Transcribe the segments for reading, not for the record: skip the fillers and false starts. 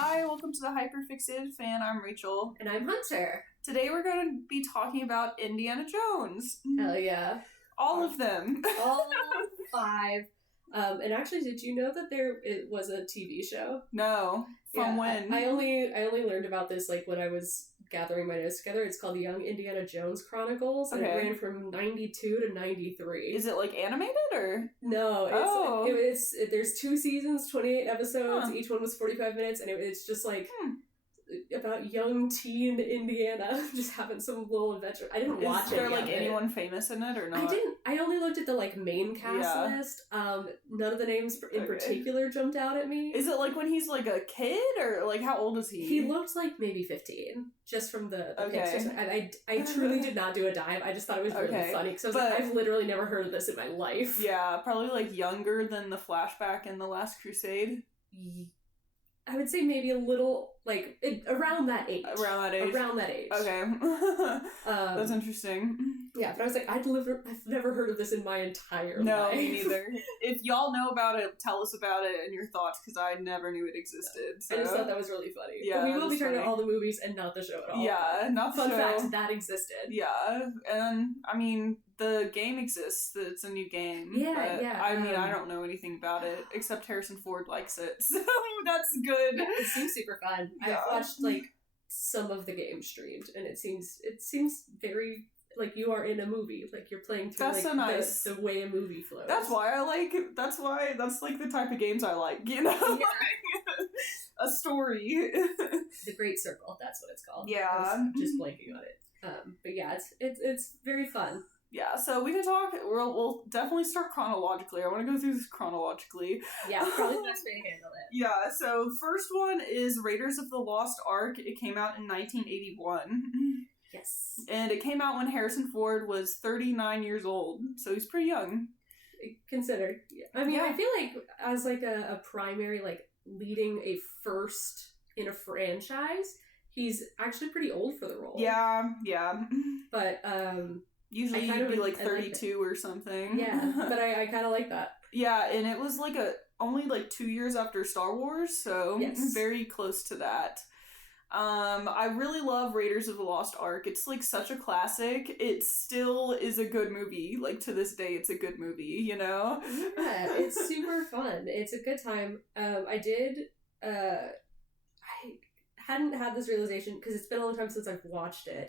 Hi, welcome to the Hyperfixated Fan. I'm Rachel. And I'm Hunter. Today we're going to be talking about Indiana Jones. Hell yeah. All of them. All 5. And actually, did you know that it was a TV show? No. From when? I only learned about this like when I was gathering my notes together. It's called The Young Indiana Jones Chronicles, and it ran from 92 to 93. Is it like animated or? No, it's there's 2 seasons, 28 episodes. Each one was 45 minutes, and it's just like about young teen Indiana just having some little adventure. I didn't watch it. Is there like anyone famous in it or not? I didn't. I only looked at the like main cast list. None of the names in particular jumped out at me. Is it like when he's like a kid or like how old is he? He looked like maybe 15, just from the pictures. And I truly did not do a dive. I just thought it was really funny because I've literally never heard of this in my life. Yeah, probably like younger than the flashback in The Last Crusade. I would say maybe a little, like, around that age. Around that age. Okay. That's interesting. Yeah, but I was like, I've never heard of this in my entire life. No, me neither. If y'all know about it, tell us about it and your thoughts, because I never knew it existed. So. I just thought that was really funny. Yeah, but we will be talking about all the movies and not the show at all. Yeah, not the show. Fun fact, that existed. Yeah, and, I mean, the game exists. It's a new game. Yeah. I mean, I don't know anything about it, except Harrison Ford likes it, so that's good. It seems super fun. Yeah. I've watched, like, some of the game streamed, and it seems very... like you are in a movie, like you're playing through that's like so nice. the way a movie flows. That's like the type of games I like, you know? Yeah. A story. The Great Circle, that's what it's called. Yeah. I was just blanking on it. But yeah, it's very fun. Yeah, so we can talk, we'll definitely start chronologically. I want to go through this chronologically. Yeah, probably the best way to handle it. Yeah, so first one is Raiders of the Lost Ark. It came out in 1981. Yes. And it came out when Harrison Ford was 39 years old, so he's pretty young. Considered. I mean, I feel like as like a primary, like leading a first in a franchise, he's actually pretty old for the role. Yeah. But usually he'd be like 32 or something. Yeah, but I kind of like that. Yeah, and it was like only like 2 years after Star Wars, so very close to that. I really love Raiders of the Lost Ark. It's like such a classic. It still is a good movie. Like to this day, it's a good movie, you know? Yeah, it's super fun. It's a good time. I hadn't had this realization because it's been a long time since I've watched it.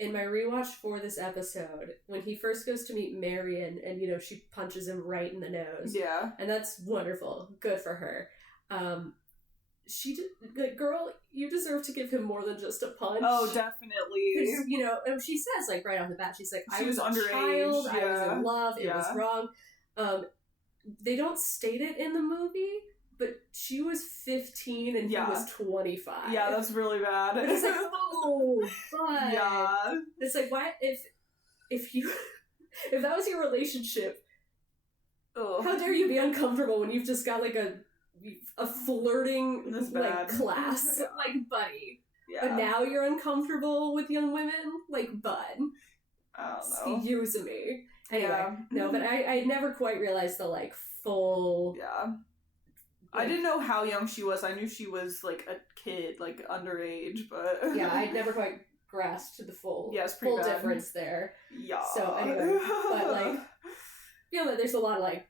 In my rewatch for this episode, when he first goes to meet Marion and, you know, she punches him right in the nose. Yeah. And that's wonderful. Good for her. She did, like, girl, you deserve to give him more than just a punch. Oh, definitely. Because, you know, and she says, like, right off the bat, she's like, I was underage, child, I was in love, it was wrong. They don't state it in the movie, but she was 15 and he was 25. Yeah, that's really bad. And it's like, oh, but... Yeah. It's like, why, if that was your relationship, how dare you be uncomfortable when you've just got, like, a flirting like class like buddy, but now you're uncomfortable with young women like bud. I don't know. Excuse me. Anyway, no, but I never quite realized the like full. Yeah. I didn't know how young she was. I knew she was like a kid, like underage, but yeah, I never quite grasped the full full difference there. Yeah. So anyway, but like, you know, there's a lot of like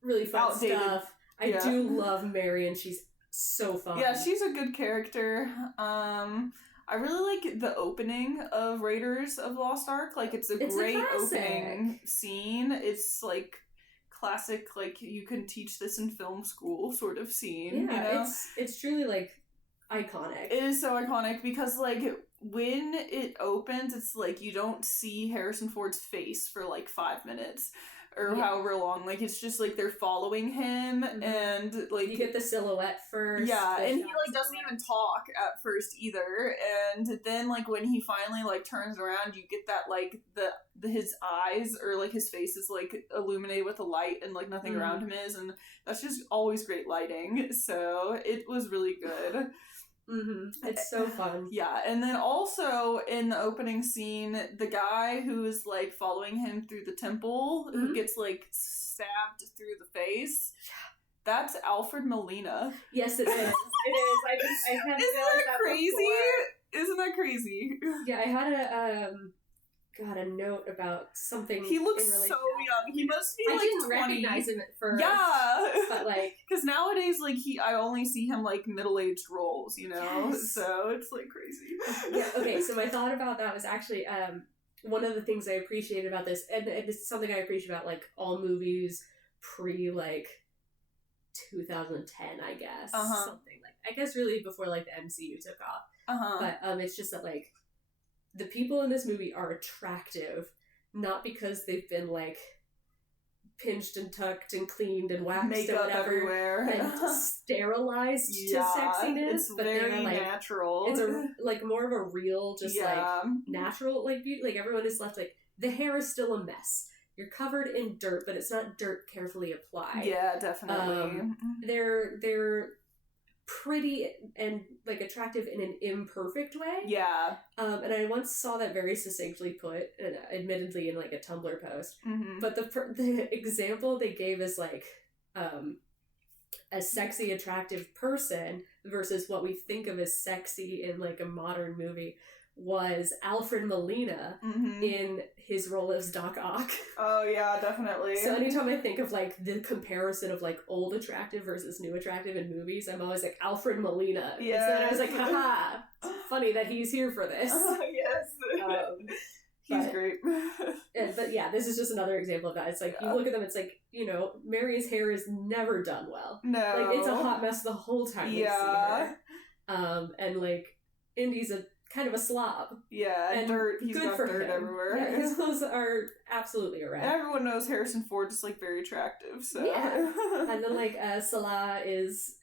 really fun stuff. I do love Marion. She's so fun. Yeah, she's a good character. I really like the opening of Raiders of Lost Ark. Like, it's a great opening scene. It's, like, classic, like, you can teach this in film school sort of scene. Yeah, you know? It's truly, like, iconic. It is so iconic because, like, when it opens, it's, like, you don't see Harrison Ford's face for, like, 5 minutes. Or however long, like, it's just, like, they're following him, and, like... You get the silhouette first. Yeah, and he, like, doesn't even talk at first, either, and then, like, when he finally, like, turns around, you get that, like, his eyes, or, like, his face is, like, illuminated with a light, and, like, nothing around him is, and that's just always great lighting, so it was really good. It's so fun. Yeah, and then also in the opening scene, the guy who's like following him through the temple, who gets like stabbed through the face, That's Alfred Molina. Yes, it is. It is. I had Isn't that crazy? Before. Isn't that crazy? Yeah, I had a note about something. He looks so young. He must be like 20. I didn't recognize him at first. Yeah, but like, because nowadays, like I only see him like middle-aged roles, you know. Yes. So it's like crazy. Yeah. Okay. So my thought about that was actually one of the things I appreciate about this, and it's something I appreciate about like all movies pre like 2010, I guess. Something like, I guess really before like the MCU took off. But it's just that like the people in this movie are attractive, not because they've been like pinched and tucked and cleaned and waxed makeup and whatever, everywhere and sterilized to sexiness. It's but very they're like natural. It's a like more of a real, just like natural like beauty. Like everyone is left like the hair is still a mess. You're covered in dirt, but it's not dirt carefully applied. Yeah, definitely. They're pretty and like attractive in an imperfect way. Yeah. And I once saw that very succinctly put, admittedly in like a Tumblr post. But the example they gave is like a sexy, attractive person versus what we think of as sexy in like a modern movie was Alfred Molina in his role as Doc Ock. Oh yeah, definitely. So anytime I think of like the comparison of like old attractive versus new attractive in movies, I'm always like Alfred Molina. Yeah. So then I was like, haha, it's funny that he's here for this. Yes. He's great. But yeah, this is just another example of that. It's like, you look at them, it's like, you know, Mary's hair is never done well. No. Like, it's a hot mess the whole time we see her. And like, Indy's a kind of a slob. Yeah, and dirt. He's got dirt everywhere. Yeah, his clothes are absolutely a wreck. And everyone knows Harrison Ford is like very attractive. So yeah, and then like Salah is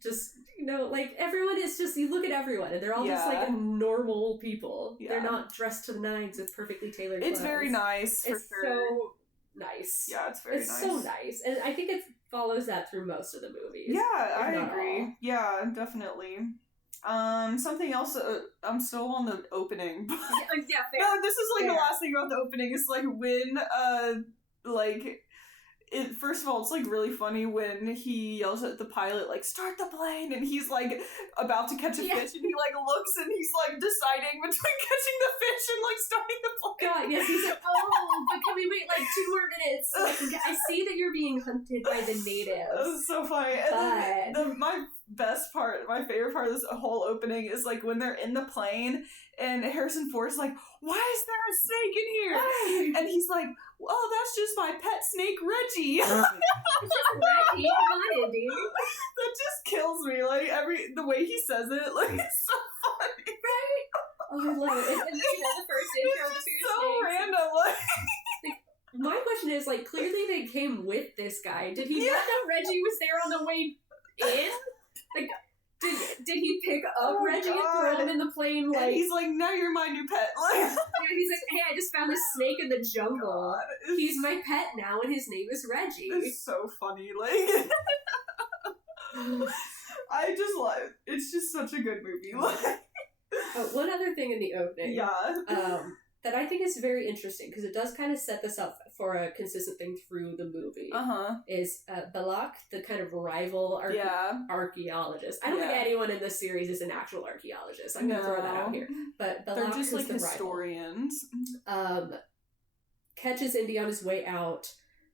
just, you know, like everyone is just, you look at everyone and they're all just like normal people. Yeah. They're not dressed to the nines with perfectly tailored clothes. It's very nice. For it's sure. So nice. Yeah, it's very nice. It's so nice, and I think it follows that through most of the movies. Yeah, I agree. All. Yeah, definitely. Something else, I'm still on the opening. Yeah, fair. No, this is like the last thing about the opening is like when, first of all, it's like really funny when he yells at the pilot, like, start the plane, and he's like about to catch a fish, and he like looks and he's like deciding between catching the fish and like starting the plane. God, yes, he's like, oh, but can we wait like 2 more minutes? Like, I see that you're being hunted by the natives. That's so funny. And then my favorite part of this whole opening is like when they're in the plane and Harrison Ford's like, why is there a snake in here? And he's like, well, that's just my pet snake, Reggie. It's just Reggie, come on, Indy. That just kills me. Like the way he says it, like it's so funny. Right? Oh, I love it. And the first intro of the series. So random. Like, my question is, like, clearly they came with this guy. Did he not know Reggie was there on the way in? Like, did he pick up Reggie and throw him in the plane? Like, and he's like, now you're my new pet. Like, yeah, he's like, hey, I just found this snake in the jungle. He's my pet now, and his name is Reggie. It's so funny. Like, I just love it. It's just such a good movie. Like, one other thing in the opening. That I think is very interesting, because it does kind of set this up for a consistent thing through the movie. Is Balak, the kind of rival archaeologist. I don't think anyone in this series is an actual archaeologist. I'm going to throw that out here. But Balak, they're just like the historians. Catches Indy on his way out,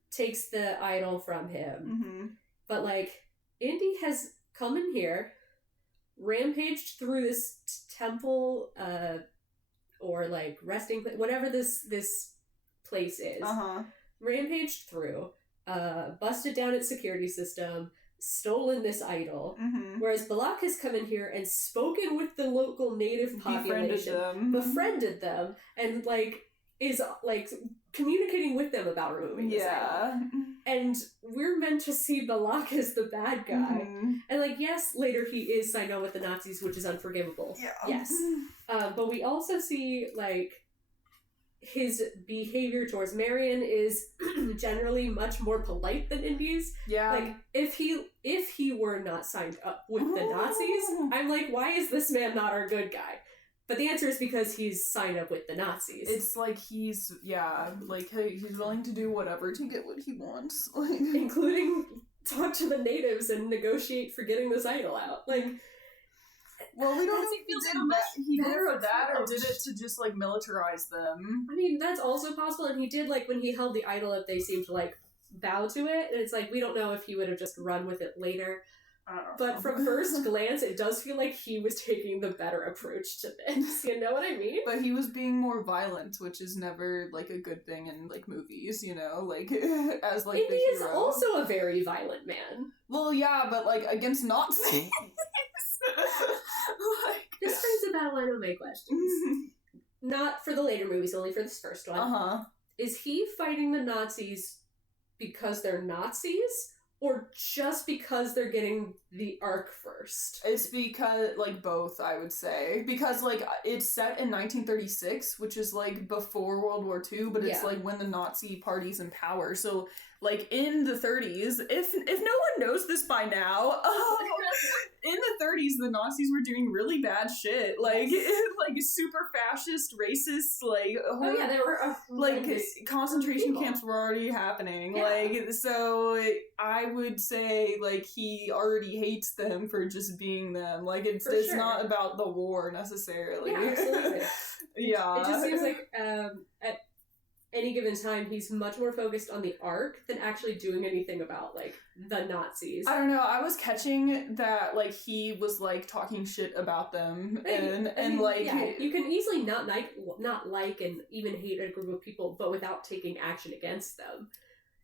takes the idol from him. But like, Indy has come in here, rampaged through this temple, or like resting place, whatever this place is, rampaged through, busted down its security system, stolen this idol, whereas Balak has come in here and spoken with the local native population, befriended them, and like is like communicating with them about removing this idol. And we're meant to see Balak as the bad guy. And like, yes, later he is signed on with the Nazis, which is unforgivable. Yes. But we also see like his behavior towards Marion is generally much more polite than Indy's. Like, if he were not signed up with the Nazis, I'm like, why is this man not our good guy? But the answer is because he's signed up with the Nazis. It's like he's willing to do whatever to get what he wants. Including talk to the natives and negotiate for getting this idol out. Like, well, we don't know if he did it for that or did it to just, like, militarize them. I mean, that's also possible, and he did, like, when he held the idol up, they seemed to, like, bow to it, and it's like, we don't know if he would have just run with it later. But from first glance, it does feel like he was taking the better approach to this. You know what I mean? But he was being more violent, which is never, like, a good thing in, like, movies, you know? Like, as, like, Indy is also a very violent man. Well, yeah, but, like, against Nazis. Like, this brings about one of my questions. Not for the later movies, only for this first one. Uh-huh. Is he fighting the Nazis because they're Nazis? Or just because they're getting the arc first? It's because, like, both, I would say. Because, like, it's set in 1936, which is, like, before World War II, but it's, like, when the Nazi party's in power. So, like, in the 30s, if no one knows this by now, in the 30s, the Nazis were doing really bad shit. Like, like, super fascist, racist, like... Oh, yeah, there were... like, concentration camps were already happening. Yeah. Like, so I would say, like, he already hates them for just being them. Like, it's not about the war, necessarily. Yeah, absolutely. Yeah. It just seems like, at any given time, he's much more focused on the arc than actually doing anything about, like, the Nazis. I don't know, I was catching that, like, he was, like, talking shit about them, and like... Yeah, you can easily not like and even hate a group of people, but without taking action against them.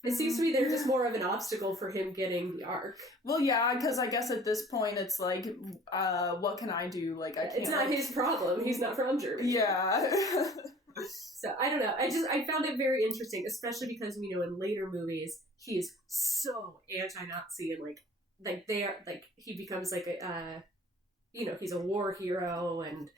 It seems to me they're just more of an obstacle for him getting the arc. Well, yeah, because I guess at this point it's like, what can I do? Like, I can't... It's not his problem, he's not from Germany. Yeah. So, I don't know. I found it very interesting, especially because we know in later movies, he is so anti-Nazi and, like, they are, like, he becomes, like, he's a war hero and...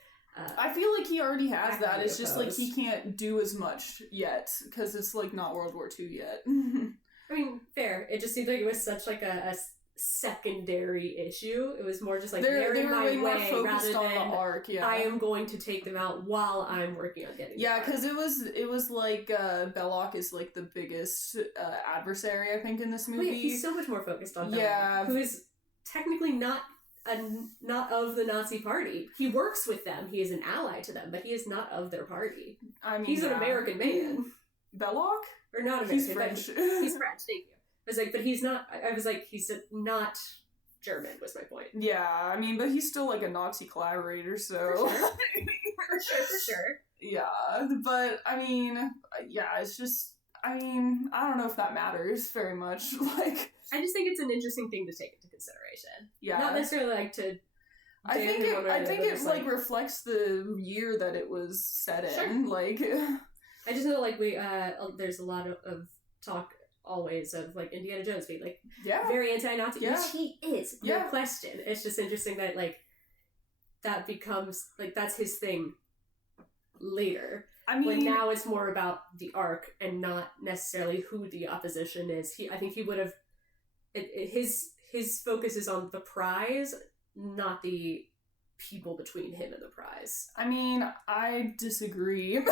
I feel like he already has that. It's just, like, he can't do as much yet, because it's, like, not World War II yet. I mean, fair. It just seemed like it was such, like, a secondary issue. It was more just like they're in my way rather than the arc. Yeah, I am going to take them out while I'm working on getting. Yeah, because it was like Belloc is like the biggest adversary, I think, in this movie. Wait, he's so much more focused on Belloc, who is technically not of the Nazi party. He works with them. He is an ally to them, but he is not of their party. I mean, he's an American man. Belloc, or not American? He's French. He's French. Thank you. I was like, but he's not, I was like, he's not German, was my point. Yeah, I mean, but he's still, like, a Nazi collaborator, so... For sure. Yeah, but, I mean, yeah, it's just, I mean, I don't know if that matters very much, like... I just think it's an interesting thing to take into consideration. Yeah. Not necessarily, like, to... I think it like, reflects the year that it was set in, sure. Like... I just know, like, there's a lot of talk... always of, like, Indiana Jones being, like, very anti-Nazi, which he is, no question. It's just interesting that, like, that becomes, like, that's his thing later. I mean... when now it's more about the arc and not necessarily who the opposition is. I think he would have... His focus is on the prize, not the people between him and the prize. I mean, I disagree.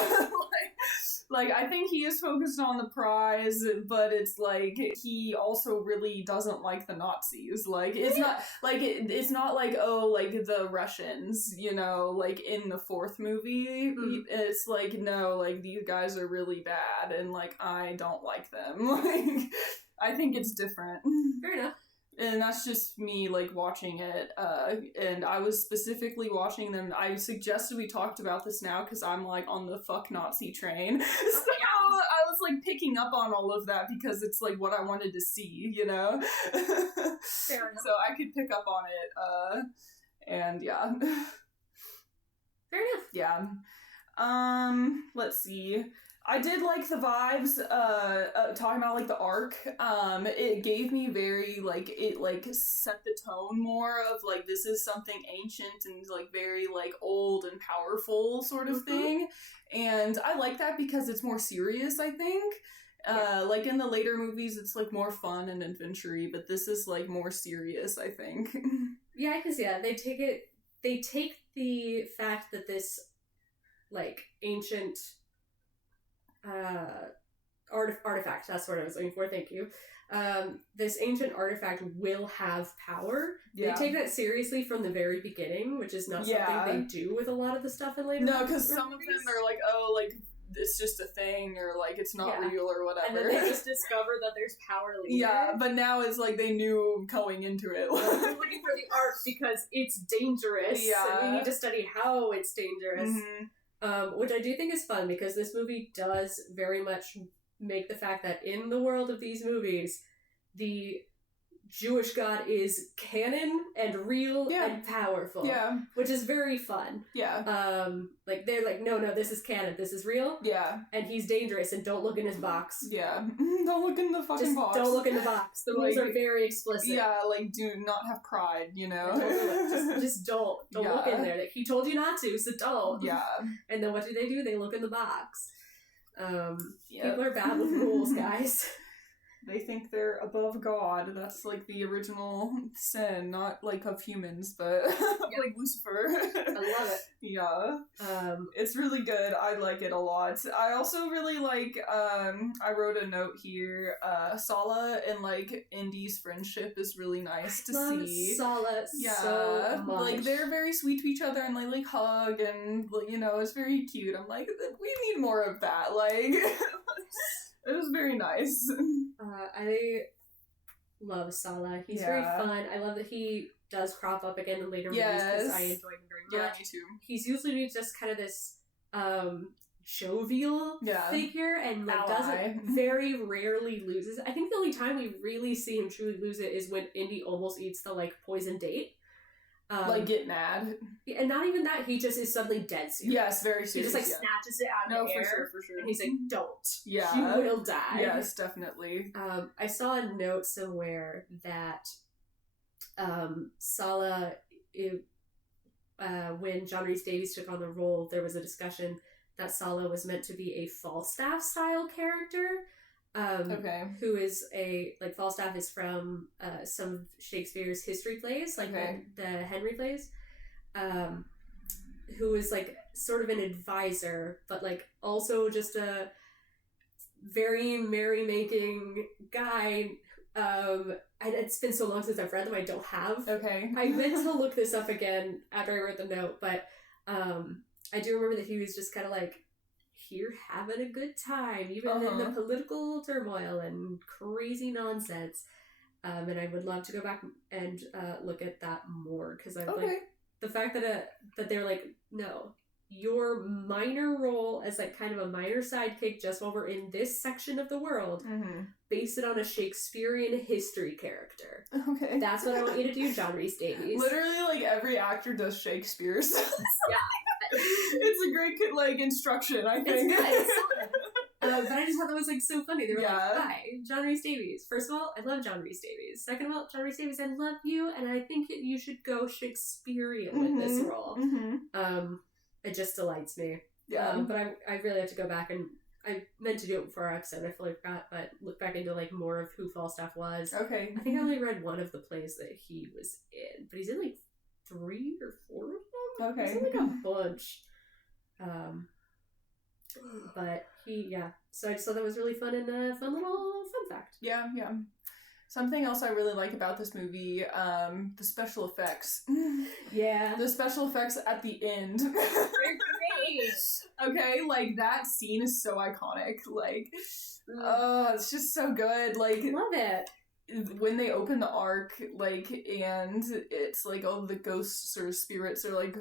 Like, I think he is focused on the prize, but it's like, he also really doesn't like the Nazis. Like, it's not, like, it's not like, oh, like, the Russians, you know, like, in the fourth movie. Mm-hmm. It's like, no, like, these guys are really bad, and, like, I don't like them. Like, I think it's different. Fair enough. And that's just me, like, watching it, and I was specifically watching them. I suggested we talked about this now, because I'm, like, on the fuck Nazi train. So I was, like, picking up on all of that, because it's, like, what I wanted to see, you know? Fair enough. So I could pick up on it, and yeah. Fair enough. Yeah. Let's see. I did like the vibes, talking about, like, the arc. It gave me very, like, it, like, set the tone more of, like, this is something ancient and, like, very, like, old and powerful sort of thing. And I like that because it's more serious, I think. Like, in the later movies, it's, like, more fun and adventure-y, but this is, like, more serious, I think. Yeah, because, they take the fact that this, like, ancient... artifact, that's what I was looking for, thank you. This ancient artifact will have power. They take that seriously from the very beginning, which is not something they do with a lot of the stuff in later. No, because some of them are like, oh, like, it's just a thing, or like it's not real or whatever. And then they just discover that there's power later. Yeah, but now it's like they knew going into it. We're looking for the arc because it's dangerous. Yeah. And we need to study how it's dangerous. Which I do think is fun because this movie does very much make the fact that in the world of these movies, the Jewish god is canon and real and powerful. Yeah. Which is very fun. Yeah. Like, they're like, no, this is canon. This is real. Yeah. And he's dangerous and don't look in his box. Yeah. Don't look in the fucking box. Don't look in the box. The rules are very explicit. Yeah, like, do not have pride, you know? Just don't. Don't look in there. Like, he told you not to, so don't. Yeah. And then what do? They look in the box. People are bad with rules, guys. They think they're above God. That's like the original sin, not like of humans, but like Lucifer. I love it. Yeah. It's really good. I like it a lot. I also really like, I wrote a note here, Sala and like Indy's friendship is really nice to see. Sala so much. Like, they're very sweet to each other and they like hug and, you know, it's very cute. I'm like, we need more of that. Like... It was very nice. I love Sala. He's very fun. I love that he does crop up again in later movies because I enjoy him very much. Yeah, me too. He's usually just kind of this jovial figure and like very rarely loses. I think the only time we really see him truly lose it is when Indy almost eats the like poison date. Like, get mad. And not even that, he just is suddenly dead serious. Yes, very serious. He just, like, snatches it out of the air. For sure. And he's like, don't. Yeah. You will die. Yes, definitely. I saw a note somewhere that Sala, when John Rhys Davies took on the role, there was a discussion that Sala was meant to be a Falstaff-style character. Who is like Falstaff is from some of Shakespeare's history plays, like the Henry plays, who is like sort of an advisor, but like also just a very merry-making guy. It's been so long since I've read them, I don't have. I meant to look this up again after I wrote the note, but I do remember that he was just kind of like, here having a good time, even in the political turmoil and crazy nonsense. And I would love to go back and look at that more, because I like the fact that they're like, no, your minor role as like kind of a minor sidekick just while we're in this section of the world, base it on a Shakespearean history character. That's what I want you to do, John Rhys Davies. Literally, like, every actor does Shakespeare. So yeah. It's a great, like, instruction, I think. It's good. But I just thought that was, like, so funny. They were like, hi, John Rhys Davies. First of all, I love John Rhys Davies. Second of all, John Rhys Davies, I love you, and I think you should go Shakespearean with this role. It just delights me. Yeah. But I really have to go back, and I meant to do it before our episode, I fully forgot, but look back into, like, more of who Falstaff was. I think I only read one of the plays that he was in, but he's in, like, 3 or 4 of them? He's in, like, a bunch. But so I just thought that was really fun and a fun little fun fact. Yeah. Something else I really like about this movie, the special effects. Yeah. The special effects at the end. They're great. Like, that scene is so iconic. Like, it's just so good. Like, love it. When they open the Ark, like, and it's like all the ghosts or spirits are like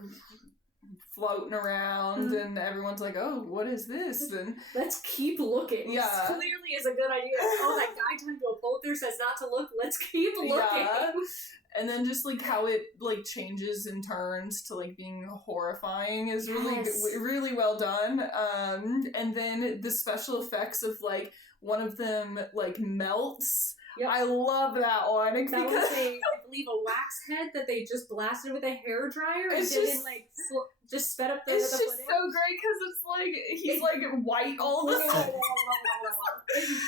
floating around, and everyone's like, oh, what is this? And let's keep looking. Yeah. This clearly is a good idea. Oh, that guy turned to a poulter says not to look. Let's keep looking. Yeah. And then just, like, how it, like, changes and turns to, like, being horrifying is really well done. And then the special effects of, like, one of them, like, melts. Yep. I love that one. That was I believe, a wax head that they just blasted with a hairdryer and then, like, just sped up the It's just footage. So great, because it's, like, he's, like, white all of a sudden.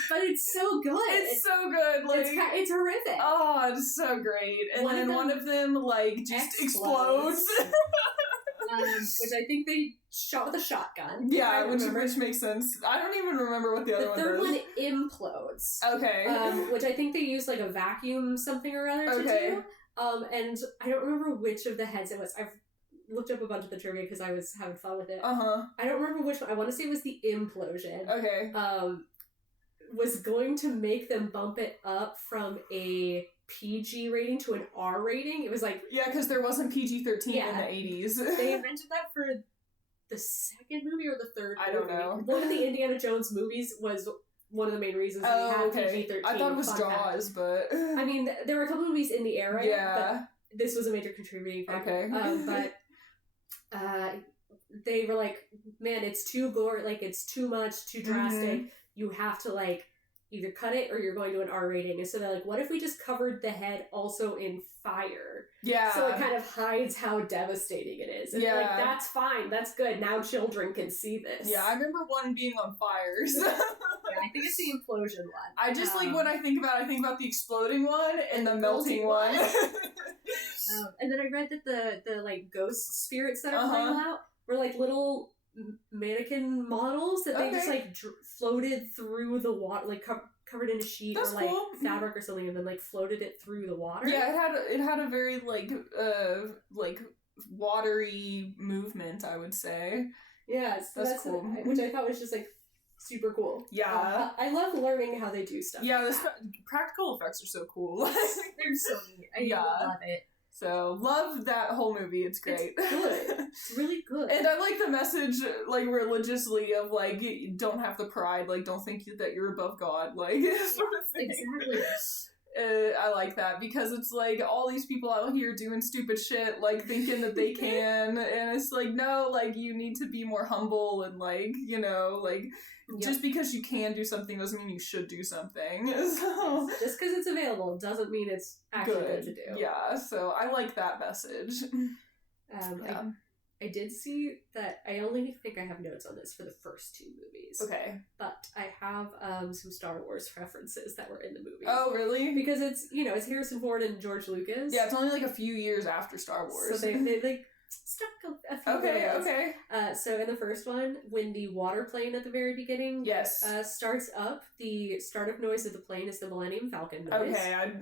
But it's so good. It's so good. Like, it's horrific. Oh, it's so great. And then one of them, like, just explodes. which I think they shot with a shotgun. Yeah, which makes sense. I don't even remember what the other one does. The third one implodes. Okay. Which I think they used like a vacuum something or other to do. And I don't remember which of the heads it was. I've looked up a bunch of the trivia because I was having fun with it. I don't remember which one. I want to say it was the implosion. Okay. Was going to make them bump it up from a PG rating to an R rating. It was like... Yeah, because there wasn't PG-13 in the 80s. They invented that for the second movie or the third movie. I don't know. One of the Indiana Jones movies was one of the main reasons they had PG-13. I thought it was Jaws, but... I mean, there were a couple movies in the era, but this was a major contributing factor. Okay. They were like, man, it's too gory, like, it's too much, too drastic. You have to, like, either cut it or you're going to an R rating. And so they're like, what if we just covered the head also in fire? Yeah. So it kind of hides how devastating it is. And they're like, that's fine, that's good. Now children can see this. Yeah, I remember one being on fire. So. I think it's the implosion one. I just, like, when I think about the exploding one and the melting one. And then I read that the like, ghost spirits that are playing out were, like, little mannequin models that they just like floated through the water, like covered in a sheet or like fabric or something, and then like floated it through the water. Yeah, it had a very like watery movement, I would say. Yeah, so that's cool. Which I thought was just like super cool. Yeah, I love learning how they do stuff. Yeah, practical effects are so cool. They're so neat. I love it. So, love that whole movie. It's great. It's good. It's really good. And I like the message, like, religiously of, like, you don't have the pride, like, don't think that you're above God, like, sort of thing. Exactly. I like that, because it's, like, all these people out here doing stupid shit, like, thinking that they can, and it's, like, no, like, you need to be more humble, and, like, you know, like... Just because you can do something doesn't mean you should do something. So. Yes. Just because it's available doesn't mean it's actually good to do. Yeah, so I like that message. I did see that I only think I have notes on this for the first two movies. Okay. But I have some Star Wars references that were in the movie. Oh, really? Because it's, it's Harrison Ford and George Lucas. Yeah, it's only like a few years after Star Wars. So they like stuck a few Okay. So in the first one, when the water plane at the very beginning starts up, the startup noise of the plane is the Millennium Falcon noise. Okay.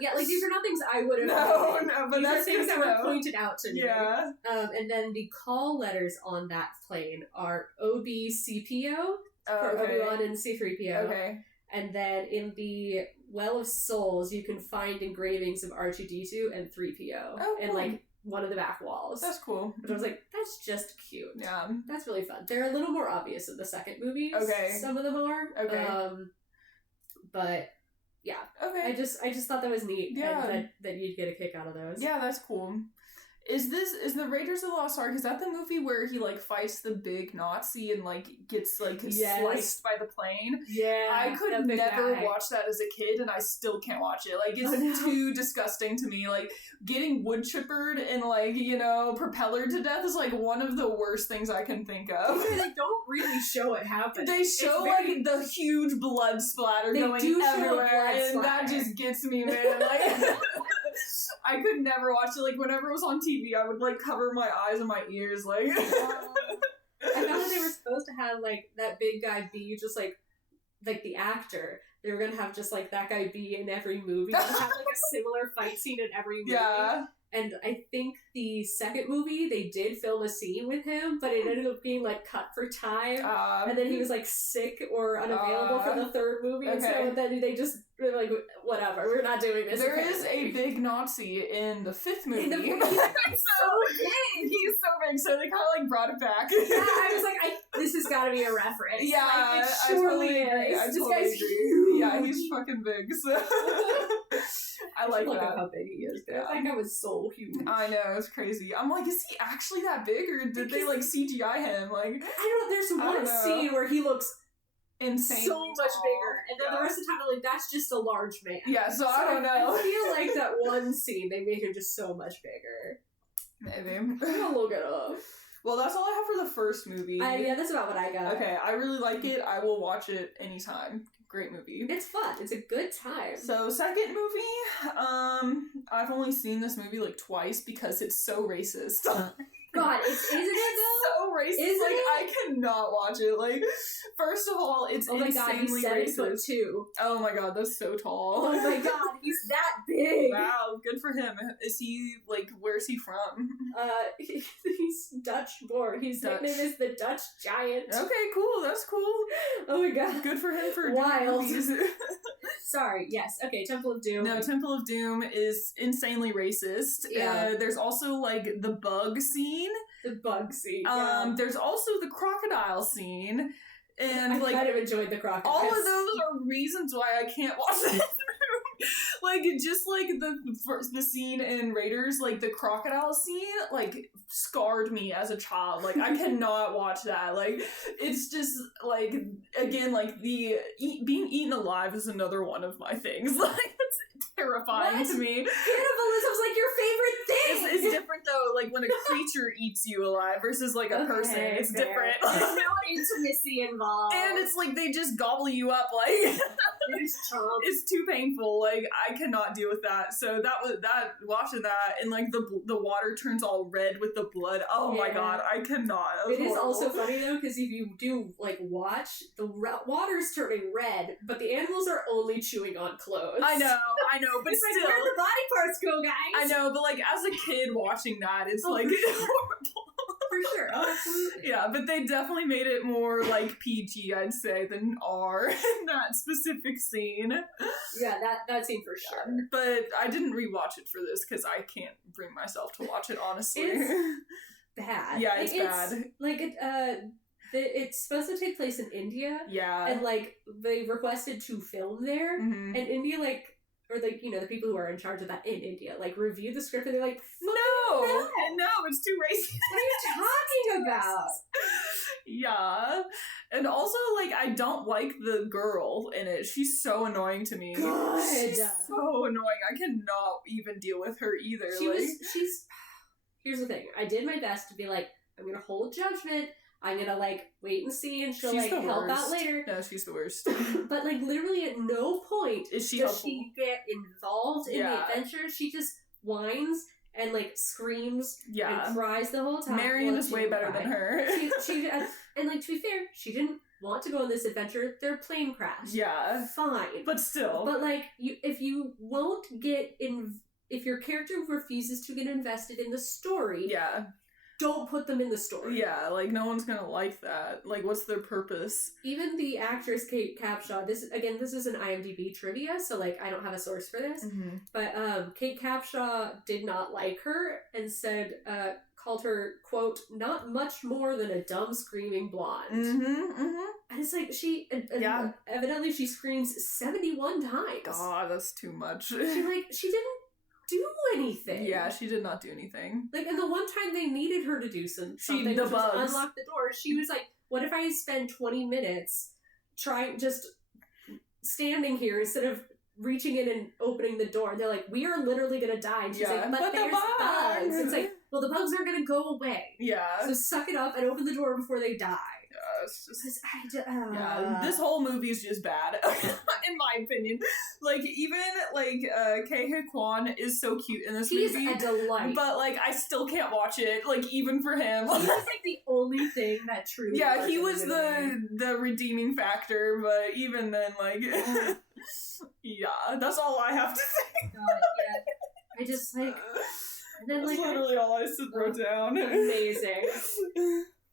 Yeah, like these are not things I would have No, but these that's are things that were pointed out to me. Yeah. And then the call letters on that plane are OBCPO for Obi-Wan and C-3PO. Okay. And then in the Well of Souls, you can find engravings of R2-D2 and 3PO. Oh, cool. And like one of the back walls. That's cool. But I was like, that's just cute. Yeah. That's really fun. They're a little more obvious in the second movie. Okay. Some of them are. Okay. But yeah. Okay. I just thought that was neat. Yeah. And that you'd get a kick out of those. Yeah, that's cool. Is the Raiders of the Lost Ark, is that the movie where he, like, fights the big Nazi and, like, gets, like, sliced by the plane? Yeah. I could never watch that as a kid, and I still can't watch it. Like, it's too disgusting to me. Like, getting wood chippered and, like, propellered to death is, like, one of the worst things I can think of. They don't really show it happen. They show, like, the huge blood splatter going everywhere, and that just gets me, man. Like... I could never watch it. Like, whenever it was on TV, I would, like, cover my eyes and my ears, like... I thought that they were supposed to have, like, that big guy be just, like the actor. They were gonna have just, like, that guy be in every movie. Have, like, a similar fight scene in every movie. Yeah. And I think the second movie, they did film a scene with him, but it ended up being, like, cut for time. And then he was, like, sick or unavailable for the third movie. Okay. And so then they just were like, whatever, we're not doing this. There is a big Nazi in the fifth movie. He's so big! He's so big, so they kind of, like, brought it back. Yeah, I was like, this has got to be a reference. Yeah, like, it surely is. I this totally guy's agree. huge. Yeah, he's fucking big, so... I like look that. At how big he is. Yeah. I think I was so huge. I know, it's crazy. I'm like, is he actually that big, or did they like CGI him? Like, I don't know. There's one scene where he looks insane, so much bigger, and then the rest of the time, I'm like, that's just a large man. Yeah, so I don't know. I feel like that one scene they made him just so much bigger. Maybe. I'm gonna look it up. Well, that's all I have for the first movie. Yeah, that's about what I got. Okay, I really like it. I will watch it anytime. great movie. It's fun. It's a good time. So, second movie, I've only seen this movie like twice because it's so racist. God, isn't it though? So racist. Isn't like, it? I cannot watch it. Like, first of all, it's insanely racist. 7'2". Oh my god, that's so tall. Oh my god, he's that big. Wow, good for him. Is he, like, where's he from? He's Dutch born. His Dutch. nickname is the Dutch Giant. Okay, cool, that's cool. Oh my god. Good for him for Wild. doing movies. Sorry, yes. Okay, Temple of Doom. No, Temple of Doom is insanely racist. Yeah. There's also, like, the bug scene. The bug scene. Yeah. There's also the crocodile scene. And, I like, kind of enjoyed the crocodile. all of those are reasons why I can't watch this movie. Like, just like the scene in Raiders, like the crocodile scene, like, scarred me as a child. Like, I cannot watch that. Like, it's just, like, again, like, being eaten alive is another one of my things. Like, it's terrifying to me. Cannibalism's like your favorite thing! It's different, though, like, when a creature eats you alive versus, like, a person. It's fair. different. There's no intimacy involved. And it's like, they just gobble you up, like... It's too painful. Like, I cannot deal with that. So watching that, and like the water turns all red with the blood. Oh my god, I cannot. It is also funny though, because if you do like watch, the water's turning red, but the animals are only chewing on clothes. I know, but it's still, like, where'd the body parts go, guys? I know, but like as a kid watching that, it's like horrible. For sure. Oh, absolutely. Yeah, but they definitely made it more like PG, I'd say, than R in that specific scene. Yeah, that scene for sure. But I didn't rewatch it for this because I can't bring myself to watch it, honestly. It's bad. Yeah, it's bad. Like, it's supposed to take place in India. Yeah. And, like, they requested to film there. Mm-hmm. And India, like, or, like, you know, the people who are in charge of that in India, like, review the script and they're like, no, it's too racist. What are you talking about? Yeah. And also, like, I don't like the girl in it. She's so annoying to me. God. She's so annoying. I cannot even deal with her either. Here's the thing. I did my best to be like, I'm gonna hold judgment. I'm gonna, like, wait and see, and she'll, like, help out later. No, she's the worst. But, like, literally at no point does she get involved in the adventure. She just whines and, like, screams and cries the whole time. Marion is way better than her. she and, like, to be fair, she didn't want to go on this adventure. Their plane crashed. Yeah. Fine. But still. But, like, if your character refuses to get invested in the story... Yeah. Don't put them in the story. Yeah, like, no one's gonna like that. Like, what's their purpose? Even the actress Kate Capshaw, this is an IMDb trivia, so, like, I don't have a source for this, but, Kate Capshaw did not like her and called her, quote, not much more than a dumb screaming blonde. And it's like, evidently she screams 71 times. God, that's too much. She didn't do anything. Yeah, she did not do anything. Like, and the one time they needed her to do something, the bugs. Unlock the door, she was like, what if I spend 20 minutes just standing here instead of reaching in and opening the door? And they're like, we are literally gonna die. And she's like, but there's bugs. It's like, well, the bugs aren't gonna go away. Yeah. So suck it up and open the door before they die. It's just, this whole movie is just bad, in my opinion. Like, even, like, Kei Kwan is so cute in this movie. He's a delight. But, like, I still can't watch it, like, even for him. He was, like, the only thing that truly yeah, he was the redeeming factor, but even then, like, yeah, that's all I have to say. God, yeah. I just, like, and then, like, that's literally all I wrote down. Amazing.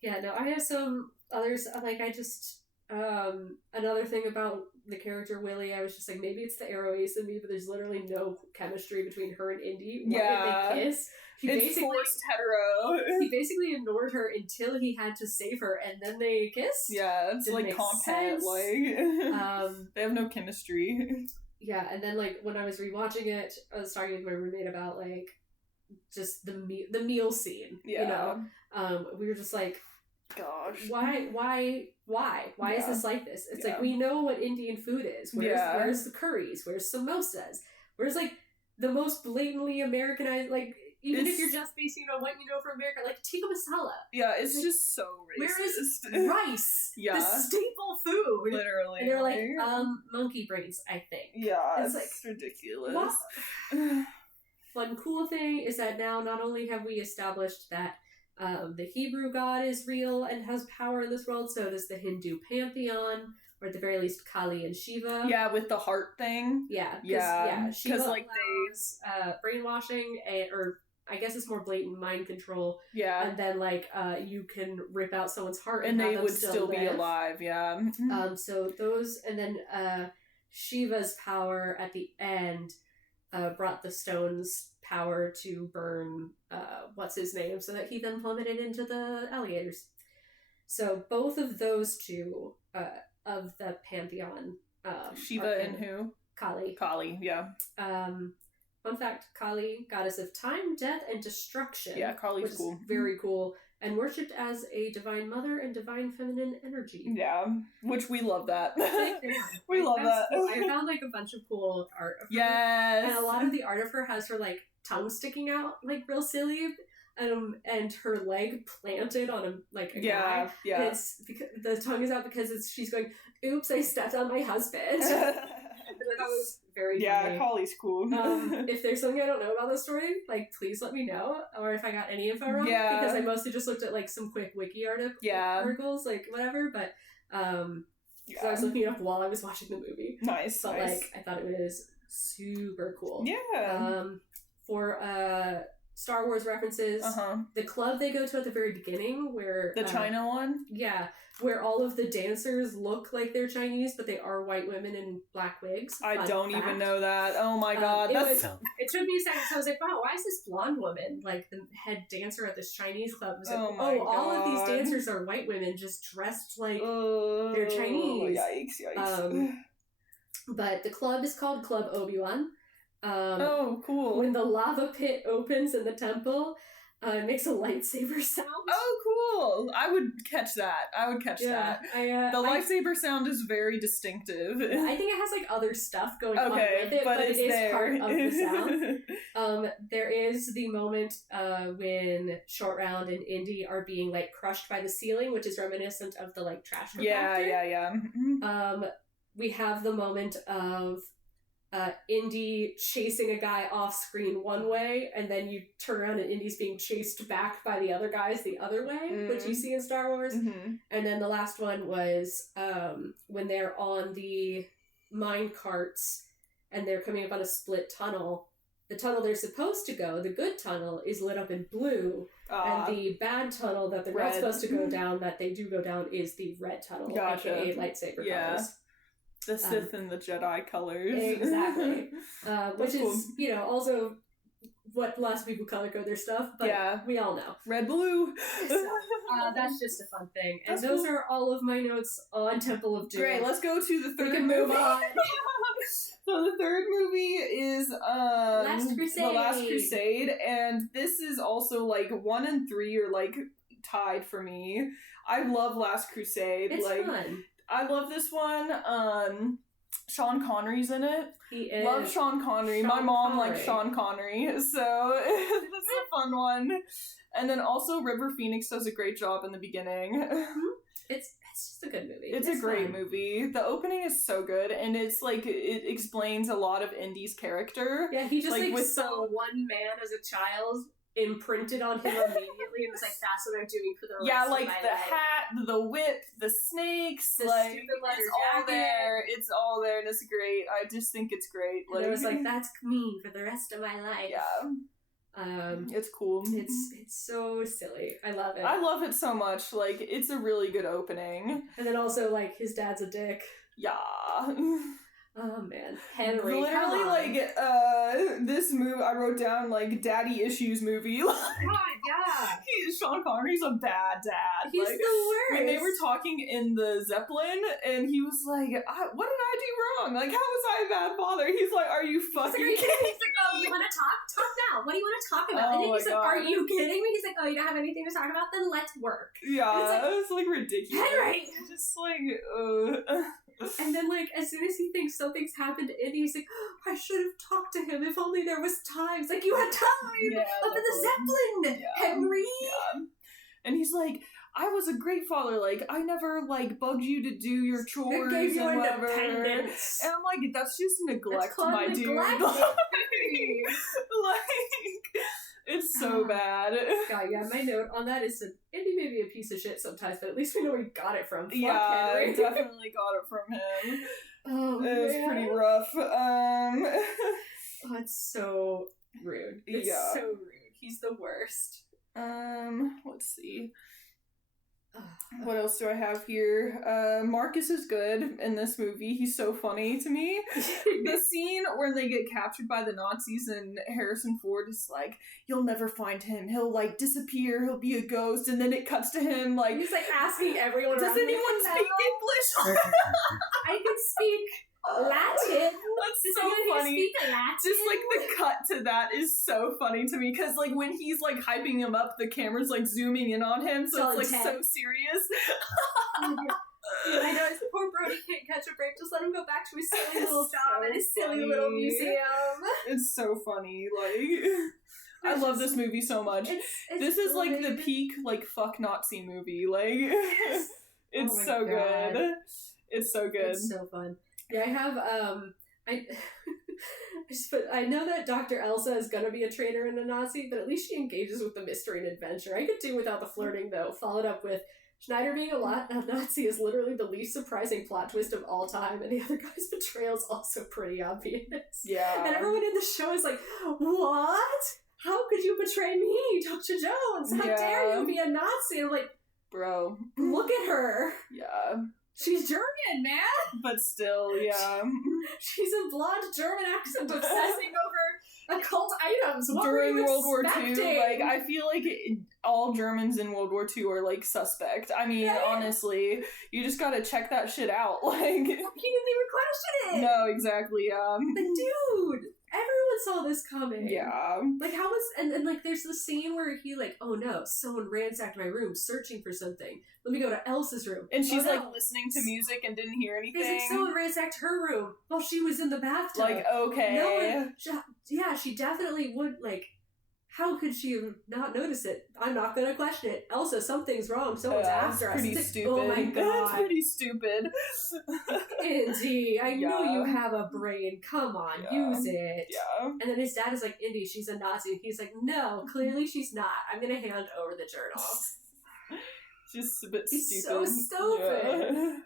Yeah, no, I have some others, like, I just, another thing about the character Willie, I was just like, maybe it's the Arrow Ace in me, but there's literally no chemistry between her and Indy. Why did they kiss? It's forced hetero. He basically ignored her until he had to save her, and then they kissed. Yeah, it's like content, like, they have no chemistry. Yeah, and then, like, when I was rewatching it, I was talking with my roommate about, like, just the meal scene, you know? We were just like, gosh, why is this like this? It's like, we know what Indian food is. Where's the curries? Where's samosas? Where's, like, the most blatantly Americanized, like, even if you're just basing it on what you know from America, like tikka masala. Yeah, it's just so racist. Where is rice? Yeah. The staple food. Literally. And they're like, monkey brains, I think. Yeah, it's like ridiculous. One cool thing is that now not only have we established that the Hebrew god is real and has power in this world, so does the Hindu pantheon, or at the very least Kali and Shiva. Yeah, with the heart thing. Yeah. Shiva like allows brainwashing, or I guess it's more blatant mind control. Yeah. And then like you can rip out someone's heart and they would still be alive. Yeah. So those, and then Shiva's power at the end brought the stone's power to burn what's his name, so that he then plummeted into the alligators. So both of those two of the pantheon, Shiva and who? Kali, yeah. Fun fact: Kali, goddess of time, death, and destruction. Yeah, Kali's which cool. Is very cool, and worshipped as a divine mother and divine feminine energy. Yeah, which we love that. We love that. I found like a bunch of cool art of her. Yes. And a lot of the art of her has her like tongue sticking out like real silly. And her leg planted on a guy. Yeah. And it's because the tongue is out because she's going, "Oops, I stepped on my husband." That was very funny. Yeah, Kali's cool. If there's something I don't know about the story, like please let me know, or if I got any info wrong. Yeah. Because I mostly just looked at like some quick wiki articles, like whatever. But so I was looking it up while I was watching the movie. Nice. But like I thought it was super cool. Yeah. For Star Wars references. The club they go to at the very beginning, where the China one, where all of the dancers look like they're Chinese, but they are white women in black wigs. I don't even know that. Oh my god, it took me a second. So I was like, wow, why is this blonde woman like the head dancer at this Chinese club? I was like, all of these dancers are white women just dressed like they're Chinese. Yikes. But the club is called Club Obi-Wan. Cool. When the lava pit opens in the temple, it makes a lightsaber sound. Oh, cool. I would catch that. that. The lightsaber sound is very distinctive. I think it has like other stuff going on with it, but it is there. Part of the sound. There is the moment when Short Round and Indy are being like crushed by the ceiling, which is reminiscent of the like trash compactor. Yeah. We have the moment of Indy chasing a guy off screen one way, and then you turn around and Indy's being chased back by the other guys the other way, which you see in Star Wars. And then the last one was when they're on the mine carts and they're coming up on a split tunnel. The tunnel they're supposed to go, the good tunnel, is lit up in blue, and the bad tunnel that they're not supposed to go down, that they do go down, is the red tunnel, aka lightsaber colors. The Sith and the Jedi colors. Exactly. Which is, also what lots of people color code their stuff, but we all know. Red, blue. So, that's just a fun thing. And those are all of my notes on Temple of Doom. Great, let's go to the third We can move on. So the third movie is Last Crusade. The Last Crusade, and this is also like 1 and 3 are like tied for me. I love Last Crusade. It's fun. I love this one. Sean Connery's in it. He is. Love Sean Connery. My mom likes Sean Connery, so it's a fun one. And then also River Phoenix does a great job in the beginning. It's just a good movie. It's a great movie. The opening is so good, and it's like it explains a lot of Indy's character. Yeah, he just like saw one man as a child imprinted on him immediately, and was like, "That's what I'm doing for the rest of my life." The hat, the whip, the snakes, the like stupid leather it's all jacket. there. It's all there, and it's great. I just think it's great. And it was like, "That's me for the rest of my life." Yeah. It's cool. It's so silly. I love it. I love it so much. Like, it's a really good opening. And then also, like, his dad's a dick. Yeah. Oh man, Henry. Literally, like, this movie I wrote down like daddy issues movie. God, yeah. Sean Connery's a bad dad. He's like, the worst. When they were talking in the Zeppelin, and he was like, "What did I do wrong? Like, how was I a bad father?" He's like, "Are you fucking kidding?" He's like, "Oh, you want to talk? Talk now. What do you want to talk about?" And then he's like, "Are you kidding me?" He's like, "Oh, you don't have anything to talk about? Then let's work." Yeah, it's like ridiculous. Henry, just like. And then, like, as soon as he thinks something's happened to Indy, he's like, "Oh, I should have talked to him if only there was time." It's like, you had time! up in the Zeppelin, Henry. Yeah. And he's like, I was a great father. Like, I never, like, bugged you to do your chores gave you and whatever. independence. And I'm like, that's just neglect, my dude. Neglect. Like, it's so bad. God, yeah, my note on that is that Indy may be a piece of shit sometimes, but at least we know where he got it from. Fuck Henry. Definitely got it from him. Oh, it was pretty rough. Oh, it's so rude. It's so rude. He's the worst. Let's see. What else do I have here? Marcus is good in this movie. He's so funny to me. The scene where they get captured by the Nazis and Harrison Ford is like, you'll never find him. He'll, like, disappear. He'll be a ghost. And then it cuts to him, like... He's, like, asking everyone does anyone speak English? I can speak Latin. That's so funny. Just like the cut to that is so funny to me because like when he's like hyping him up, the camera's like zooming in on him, so it's like so serious. I know his poor Brody can't catch a break. Just let him go back to his silly little job and his silly little museum. It's so funny. Like, I love this movie so much. This is like the peak like fuck Nazi movie. Like, it's so good. It's so good. It's so fun. Yeah, I have, I know that Dr. Elsa is gonna be a traitor and a Nazi, but at least she engages with the mystery and adventure. I could do without the flirting, though. Followed up with Schneider being a Nazi is literally the least surprising plot twist of all time, and the other guy's betrayal is also pretty obvious. Yeah. And everyone in the show is like, what? How could you betray me, Dr. Jones? How dare you be a Nazi? And I'm like, bro, look at her. Yeah. She's German, man! But still, yeah. She's a blonde German accent obsessing over occult items. What during were you World War expecting? II, like, I feel like all Germans in World War II are, like, suspect. I mean, honestly, you just gotta check that shit out. Like, he didn't even question it! No, exactly, yeah. Like, dude! Everyone saw this coming. Yeah. Like, how was... And like, there's the scene where he, like, oh no, someone ransacked my room searching for something. Let me go to Elsa's room. And she's, like, listening to music and didn't hear anything. He's like, someone ransacked her room while she was in the bathtub. Like, okay. No one... she definitely would, like... How could she have not noticed it? I'm not gonna question it. Elsa, something's wrong. Someone's after us. Pretty stupid. Oh my god. That's pretty stupid. Indy, I know you have a brain. Come on, use it. Yeah. And then his dad is like, Indy, she's a Nazi. And he's like, no, clearly she's not. I'm gonna hand over the journal. Just a bit He's stupid. so stupid.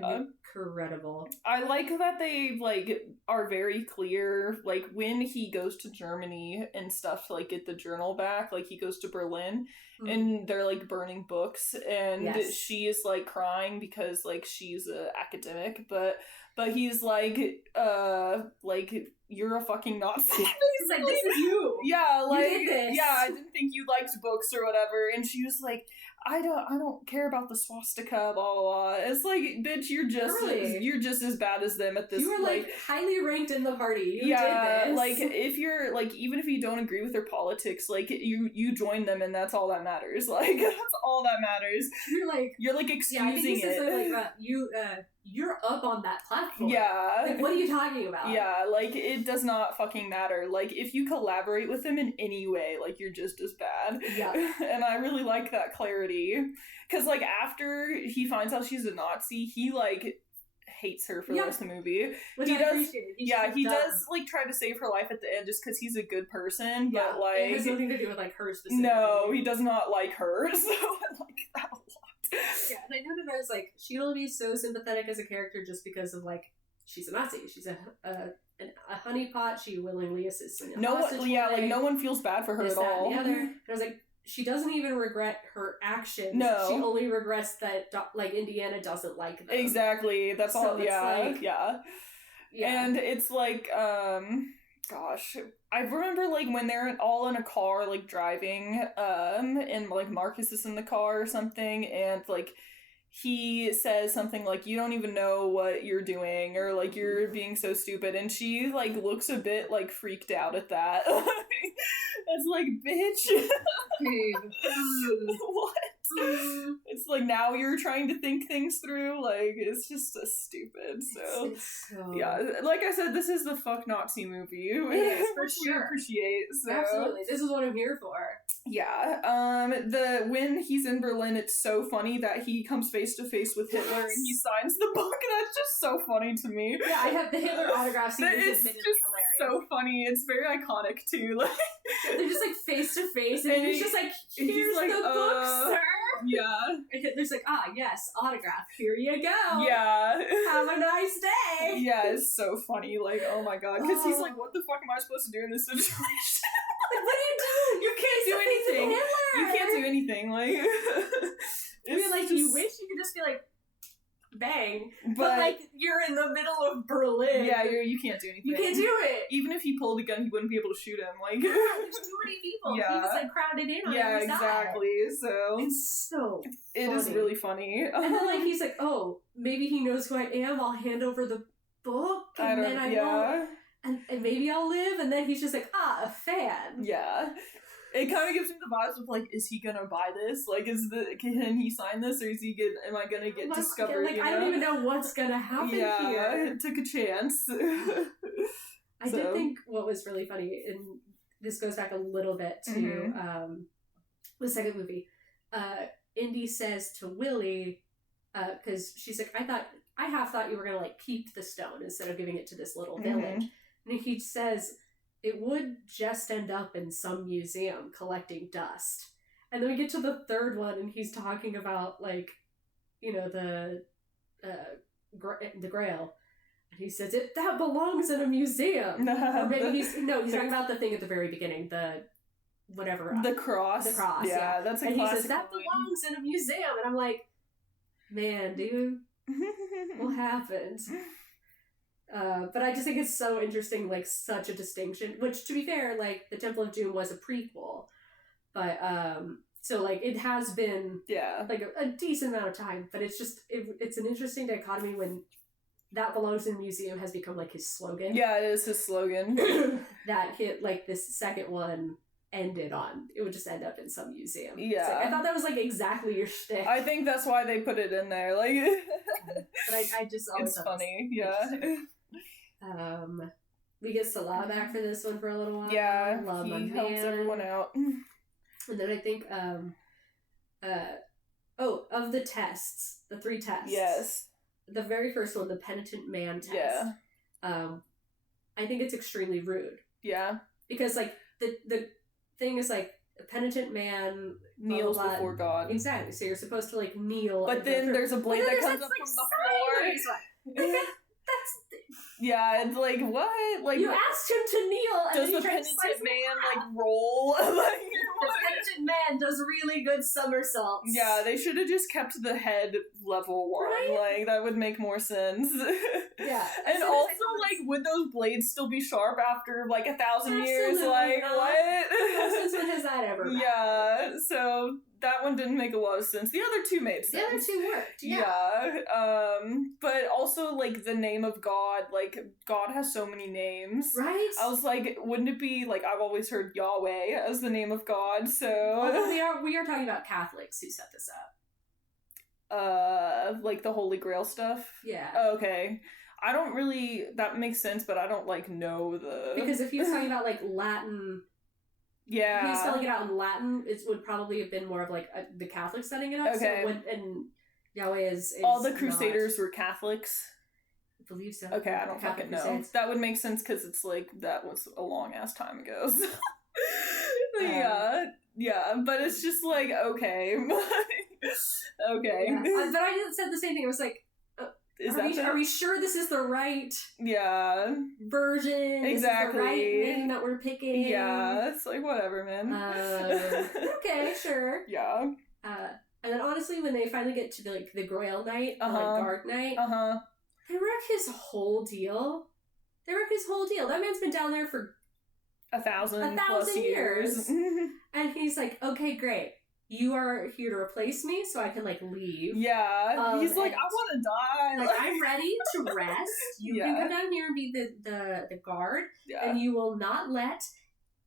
Yeah. Incredible. I like that they, like, are very clear, like, when he goes to Germany and stuff to, like, get the journal back, like, he goes to Berlin, and they're, like, burning books, and she is, like, crying because, like, she's an academic, but he's, like, you're a fucking Nazi. He's like, this is you! Yeah, like, you did this. Yeah, I didn't think you liked books or whatever, and she was like, I don't care about the swastika, blah, blah, blah. It's like, bitch, you're just as bad as them at this. You were, like, highly ranked in the party. You did this. Like, if you're, like, even if you don't agree with their politics, like, you join them and that's all that matters. Like, that's all that matters. You're like, excusing I think he says something like, you're up on that platform. Yeah. Like, what are you talking about? Yeah, like, it does not fucking matter. Like, if you collaborate with them in any way, like, you're just as bad. Yeah. And I really like that clarity. Because, like, after he finds out she's a Nazi, he, like, hates her for the rest of the movie. Which he I does, appreciate. He does, like, try to save her life at the end just because he's a good person, but, like... It has nothing to do with, like, her specifically. No, he does not like her, so I like that a lot. Yeah, and I noted I was like, she'll be so sympathetic as a character just because of, like, she's a Nazi. She's a honeypot. She willingly assists in no one feels bad for her at all. And the other. And I was like, she doesn't even regret her actions. No. She only regrets that, like, Indiana doesn't like them. Exactly. That's so all. Yeah. And it's like, gosh, I remember, like, when they're all in a car, like, driving, and, like, Marcus is in the car or something, and, like, he says something like, you don't even know what you're doing, or, like, you're being so stupid, and she, like, looks a bit, like, freaked out at that. It's like, bitch. Babe. What? It's like, now you're trying to think things through. Like, it's just so stupid. So, it's so... yeah, like I said, this is the fuck Nazi movie. It is, for which sure. we appreciate. So. Absolutely. This is what I'm here for. Yeah. When he's in Berlin, it's so funny that he comes face to face with Hitler and he signs the book. That's just so funny to me. Yeah, I have the Hitler autograph scene. It's just hilarious. So funny. It's very iconic too. Like they're just like face to face, and he's just like, "Here's like, the book, sir." Yeah. And Hitler's like, "Ah, yes, autograph. Here you go. Yeah. Have a nice day." Yeah, it's so funny. Like, oh my god, because he's like, "What the fuck am I supposed to do in this situation?" Like, what do you do? You can't do anything. You can't do anything. Like, I mean, like, you wish you could just be like, bang, but like, you're in the middle of Berlin. Yeah, you can't do anything. You can't do it. Even if he pulled a gun, he wouldn't be able to shoot him. Like, yeah, there's too many people. Yeah. He was like crowded in on every side. Exactly. So it's so it funny. is really funny. And then like he's like, oh, maybe he knows who I am. I'll hand over the book, and then I won't. And maybe I'll live, and then he's just like, a fan. Yeah. It kind of gives me the vibes of, like, is he gonna buy this? Like, can he sign this, or am I gonna get discovered? Like, I don't even know what's gonna happen here. Yeah, took a chance. I did think what was really funny, and this goes back a little bit to the second movie. Indy says to Willie, because she's like, I half thought you were gonna, like, keep the stone instead of giving it to this little village. And he says, it would just end up in some museum collecting dust. And then we get to the third one, and he's talking about, like, you know, the Grail. And he says, that belongs in a museum. Or maybe he's talking about the thing at the very beginning, the whatever. The cross. The cross, yeah. That's a and classic he says, that belongs in a museum. And I'm like, man, dude, what happened? But I just think it's so interesting, like, such a distinction, which, to be fair, like, the Temple of Doom was a prequel, but, so, like, it has been, like, a decent amount of time, but it's just, it's an interesting dichotomy when that belongs in a museum has become, like, his slogan. Yeah, it is his slogan. That hit, like, this second one ended on, it would just end up in some museum. Yeah. Like, I thought that was, like, exactly your shtick. I think that's why they put it in there, like... But I just always it's funny, yeah. We get Salah back for this one for a little while. Yeah, he helps everyone out. And then I think, of the tests, the 3 tests. Yes. The very first one, the penitent man test. Yeah. I think it's extremely rude. Yeah. Because, like, the thing is, like, a penitent man kneels before God. Exactly. So you're supposed to, like, kneel. But then there's a blade that comes up from the floor. Yeah, it's like, what? Like, you asked him to kneel, and does then the penitent man, like, roll? Like, the penitent man does really good somersaults. Yeah, they should have just kept the head level one. Right? Like, that would make more sense. Yeah. And also, like, would those blades still be sharp after, like, 1,000 years? Like, not. what? Since when has that ever mattered? Yeah, so that one didn't make a lot of sense. The other two made sense. The other two worked, yeah. But also, like, the name of God, like, God has so many names. Right? I was like, wouldn't it be, like, I've always heard Yahweh as the name of God, so... Although we are talking about Catholics who set this up. Like the Holy Grail stuff? Yeah. Okay. I don't really... That makes sense, but I don't, like, know the... Because if he was talking about, like, Latin... Yeah. If he was spelling it out in Latin, it would probably have been more of, like, the Catholics setting it up. Okay. So and Yahweh is all the Crusaders were Catholics? I believe so. Okay, I don't fucking know. Crusades. That would make sense because it's, like, that was a long-ass time ago. So. Yeah, but it's just, like, okay. Okay. Yeah. But I said the same thing. I was like, are we sure this is the right version? Exactly. Is this the right name that we're picking? Yeah, it's like, whatever, man. Okay, sure. Yeah. And then honestly, when they finally get to the Grail Night, the Guard Night, they wreck his whole deal. That man's been down there for 1,000 plus years. And he's like, okay, great. You are here to replace me so I can, like, leave. Yeah. He's like, I want to die. Like, I'm ready to rest. You can go down here and be the guard. Yeah. And you will not let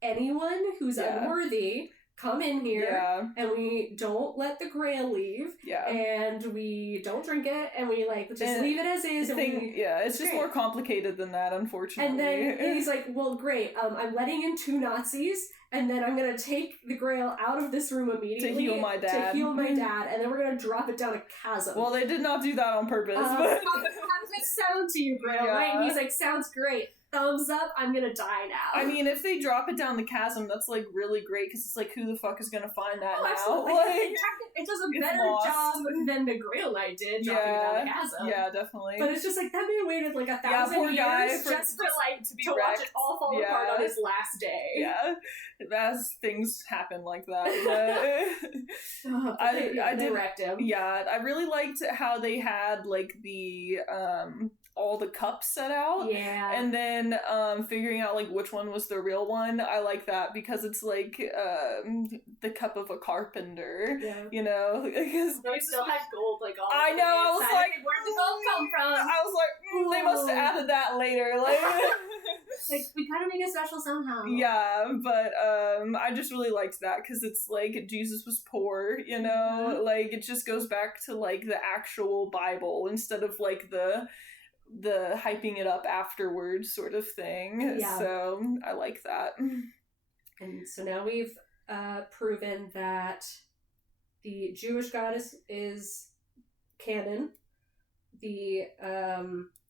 anyone who's unworthy come in here, and we don't let the Grail leave, and we don't drink it, and we just leave it as is. It's just more complicated than that, unfortunately. And then he's like, well, great, I'm letting in 2 Nazis, and then I'm gonna take the Grail out of this room immediately to heal my dad, and then we're gonna drop it down a chasm. Well, they did not do that on purpose. But... How does it sound to you, Grail? Right? And he's like, sounds great. Thumbs up, I'm gonna die now. I mean, if they drop it down the chasm, that's really great, because it's who the fuck is gonna find that now? Absolutely. It does a better job than the Grail Knight did dropping it down the chasm. Yeah, definitely. But it's just that man waited 1,000 years just to watch it all fall apart on his last day. Yeah, as things happen like that. I did wrecked him. Yeah, I really liked how they had the all the cups set out. Yeah. And then figuring out which one was the real one. I like that because it's the cup of a carpenter. Yeah. You know? Because they still had gold all I know, I was like, where'd the gold come from? I was like, they must have added that later. We gotta make it special somehow. Yeah, but I just really liked that because it's Jesus was poor, you know? Mm-hmm. It just goes back to the actual Bible instead of the hyping it up afterwards sort of thing. Yeah. So I like that. And so now we've proven that the Jewish goddess is canon. The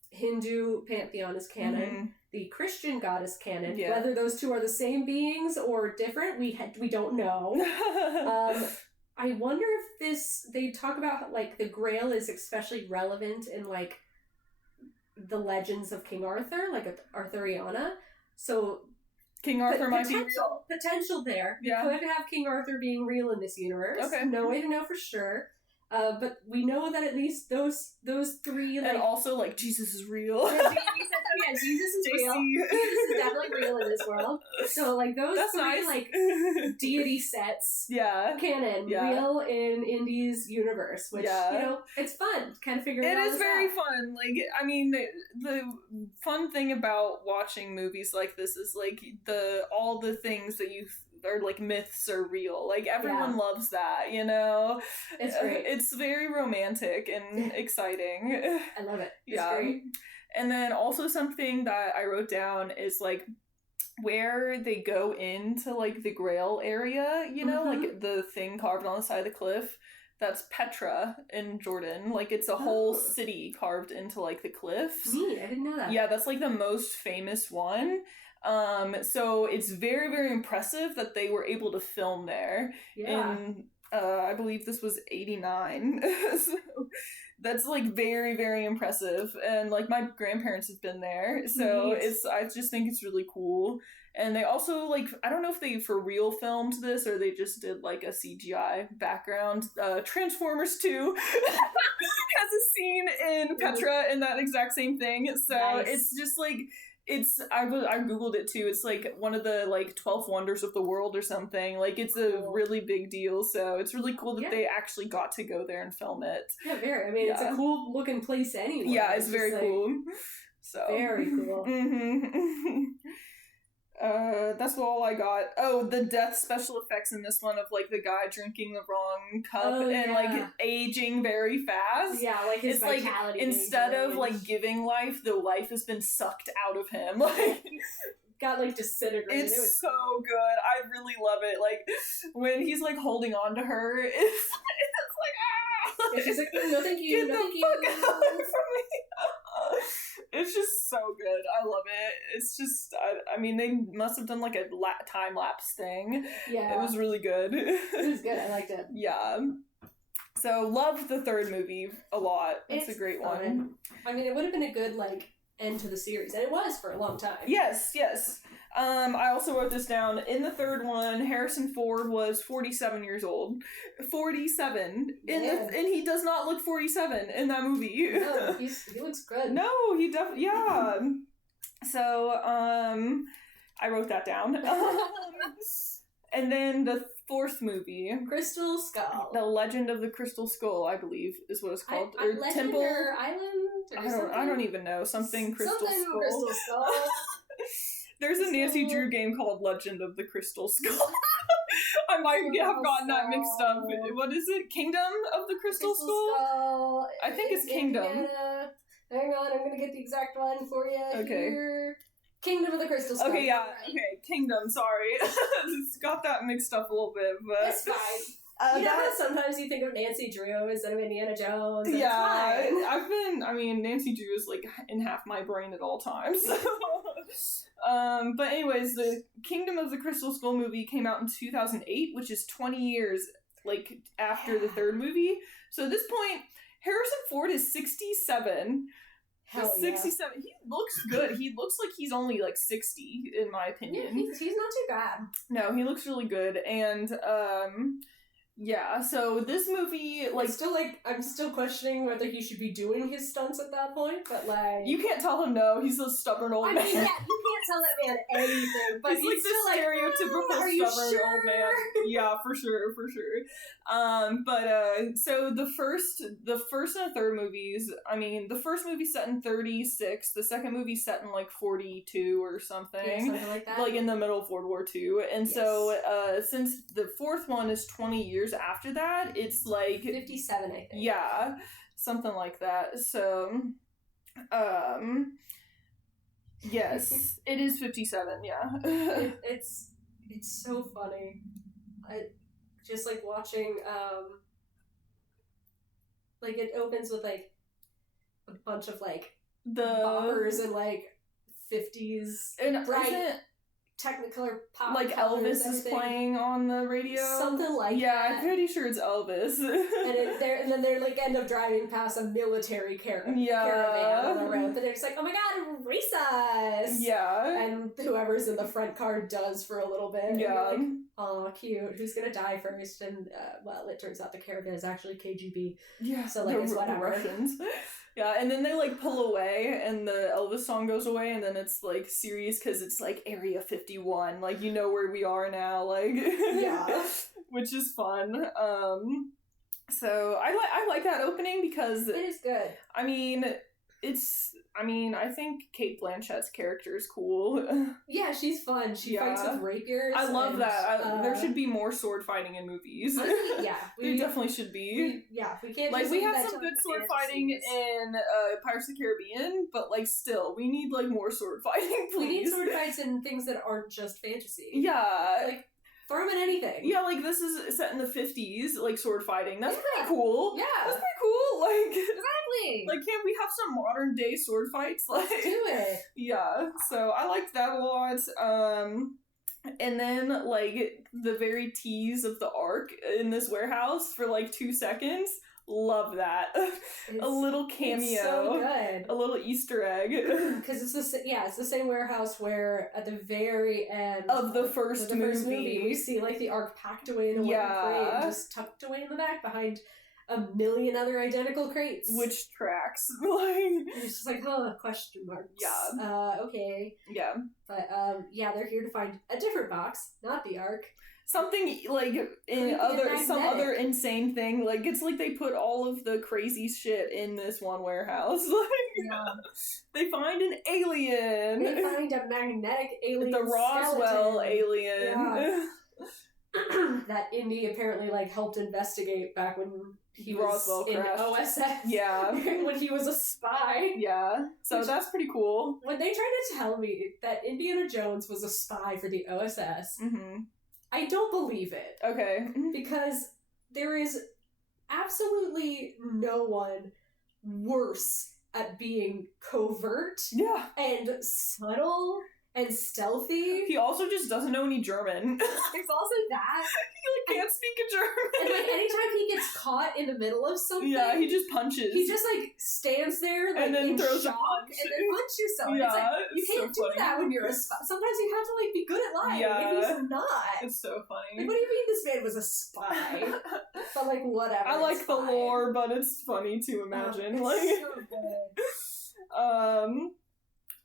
Hindu pantheon is canon. Mm-hmm. The Christian goddess canon. Yeah. Whether those two are the same beings or different, we don't know. I wonder if they talk about the Grail is especially relevant in the legends of King Arthur, Arthuriana. So King Arthur might be real. Potential there. Yeah. We could have King Arthur being real in this universe. Okay. No way to know for sure. But we know that at least those 3 and also Jesus is real. Jesus is real. Jesus is definitely real in this world. So those That's 3 nice. Deity sets, canon, real in Indy's universe, which it's fun. Kind of figuring. It is very fun. I mean, the fun thing about watching movies like this is all the things that you. Or myths are real. Everyone loves that, you know? It's great. It's very romantic and exciting. I love it. It's great. And then also something that I wrote down is where they go into the Grail area, you know, the thing carved on the side of the cliff. That's Petra in Jordan. It's a whole city carved into the cliffs. Neat, I didn't know that. Yeah, that's the most famous one. So it's very, very impressive that they were able to film there. Yeah. In, I believe this was 89. So that's very, very impressive. And my grandparents have been there. So I just think it's really cool. And they also I don't know if they for real filmed this or they just did a CGI background. Transformers 2 has a scene in Petra in that exact same thing. So it's just I googled it too. It's one of the 12 wonders of the world or something. It's a really big deal. So it's really cool that they actually got to go there and film it. Yeah, very. I mean, it's a cool looking place anyway. Yeah, it's very cool. So very cool. Mm-hmm. That's all I got. Oh, the death special effects in this one of the guy drinking the wrong cup and aging very fast. Yeah, his it's vitality. Instead of giving life, the life has been sucked out of him. Got disintegrated. It was so good. I really love it. When he's holding on to her, it's ah. Yeah, she's no, thank you. Get no, the thank fuck you. out from me. It's just so good. I love it. It's just, I mean, they must have done a time lapse thing. Yeah. It was really good. It was good. I liked it. Yeah. So, loved the third movie a lot. It's a great one. I mean, it would have been a good, end to the series, and it was for a long time. Yes. I also wrote this down. In the third one, Harrison Ford was 47 years old. 47. And he does not look 47 in that movie. No, he looks good. No, he definitely, yeah. So, I wrote that down. And then the fourth movie, Crystal Skull. The Legend of the Crystal Skull, I believe, is what it's called. Or Temple or Island? I don't even know. Something Crystal Skull. Crystal Skull. There's a Nancy Drew game called Legend of the Crystal Skull. I might have gotten that mixed up. What is it? Kingdom of the Crystal Skull? I think it's Kingdom. Indiana. Hang on, I'm gonna get the exact one for you. Okay. Here. Kingdom of the Crystal Skull. Okay, yeah. Okay, Kingdom. Sorry, got that mixed up a little bit, but it's fine. You know how sometimes you think of Nancy Drew instead of Indiana Jones? Yeah, Nancy Drew is like in half my brain at all times. But anyways, the Kingdom of the Crystal Skull movie came out in 2008, which is 20 years like after the third movie. So at this point, Harrison Ford is 67. Hell 67. Yeah. He looks good. He looks like he's only like 60, in my opinion. Yeah, he's not too bad. No, he looks really good, and yeah, so this movie, like... I'm still questioning whether he should be doing his stunts at that point, but, like... You can't tell him no, he's a stubborn old man. Yeah, you can't tell that man anything, but he's like the stereotypical stubborn old man. Yeah, for sure. So the first and the third movies, the first movie set in 36, the second movie set in, like, 42 or something. Yeah, something like that. Like, in the middle of World War II. And so, since the fourth one is 20 years after that, it's like 57, I think. Yeah, something like that. So yes, it is 57. Yeah. It's so funny. I just like watching like it opens with like a bunch of like the boppers and like 50s and bright Technicolor pop, like Elvis is playing on the radio, something like that. Yeah, I'm pretty sure it's Elvis. and then they're like end up driving past a military caravan on the road. But they're just like, oh my god, race us! Yeah, and whoever's in the front car does for a little bit. Yeah, and like, oh, cute. Who's gonna die first? And well, it turns out the caravan is actually KGB. Yeah, so like it's whatever. Russians. Yeah, and then they, like, pull away, and the Elvis song goes away, and then it's, like, serious, because it's, like, Area 51, like, you know where we are now, like... Yeah. Which is fun. So, I like that opening, because... It is good. I think Cate Blanchett's character is cool. Yeah, she's fun. She fights with rapiers. I love that. There should be more sword fighting in movies. Yeah. There definitely should be. We can't like, we have some good sword fighting in Pirates of the Caribbean, but, like, still, we need, like, more sword fighting, please. We need sword fights in things that aren't just fantasy. Yeah. Like, throw them in anything. Yeah, like, this is set in the 50s, like, sword fighting. That's pretty cool. Yeah. That's pretty cool. Like, exactly. Like, can't we have some modern day sword fights? Like, let's do it. Yeah. So, I liked that a lot. And then, like, the very tease of the Ark in this warehouse for, like, 2 seconds. Love that. A little cameo. It's so good. A little Easter egg. Because it's the same warehouse where at the very end of the first movie we see like the Ark packed away in a wooden crate and just tucked away in the back behind a million other identical crates. Which tracks. Like, it's just like, question marks. Yeah. Okay. Yeah. But they're here to find a different box, not the Ark. Something like some other insane thing. Like, it's like they put all of the crazy shit in this one warehouse. Like, they find an alien. They find a magnetic alien. The Roswell alien. Yeah. That Indy apparently like helped investigate back when he was in OSS. Yeah. When he was a spy. Yeah. So that's pretty cool. When they tried to tell me that Indiana Jones was a spy for the OSS, I don't believe it. Okay. Because there is absolutely no one worse at being covert and subtle and stealthy. He also just doesn't know any German. There's also that. He can't speak a German. And like anytime he gets caught in the middle of something, he just punches. He just like stands there like, and then in throws shock a punch. And then punches someone. Yeah, it's like, you can't do that when you're a spy. Sometimes you have to like be good at lying, and he's not. It's so funny. Like, what do you mean this man was a spy? But like whatever. I like the lore, but it's funny to imagine. It's like so good.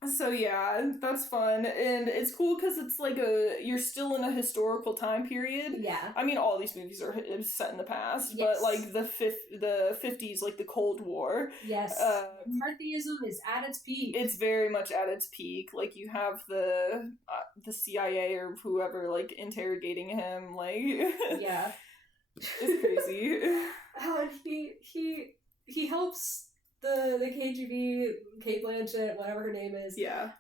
So yeah, that's fun, and it's cool because it's like you're still in a historical time period. Yeah. I mean, all these movies are set in the past, yes. but like the 50s, like the Cold War. Yes. McCarthyism is at its peak. It's very much at its peak. Like you have the CIA or whoever like interrogating him. Like yeah, it's crazy. Oh, and he helps the KGB, Kate Blanchett, whatever her name is, yeah,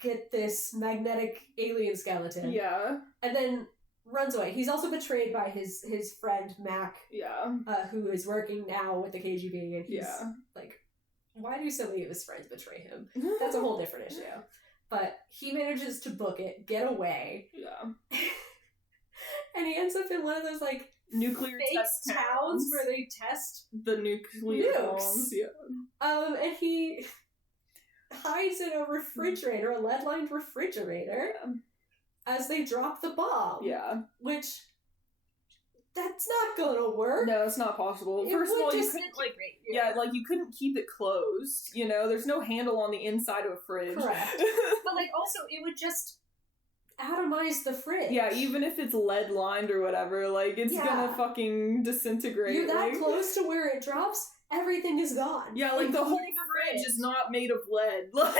get this magnetic alien skeleton. Yeah. And then runs away. He's also betrayed by his friend Mac. Yeah. Who is working now with the KGB, and he's yeah. like, why do so many of his friends betray him? That's a whole different issue. But he manages to book it, get away. Yeah. And he ends up in one of those like nuclear test towns where they test the nuclear bombs. Yeah. And he hides in a refrigerator, a lead-lined refrigerator, as they drop the bomb. Yeah. Which that's not gonna work. No, it's not possible. First of all, you couldn't like you couldn't keep it closed. You know, there's no handle on the inside of a fridge. Correct. But like also it would just atomize the fridge. Yeah, even if it's lead lined or whatever, like it's gonna fucking disintegrate. You're that close to where it drops, everything is gone. Yeah, like the whole fridge is not made of lead. Like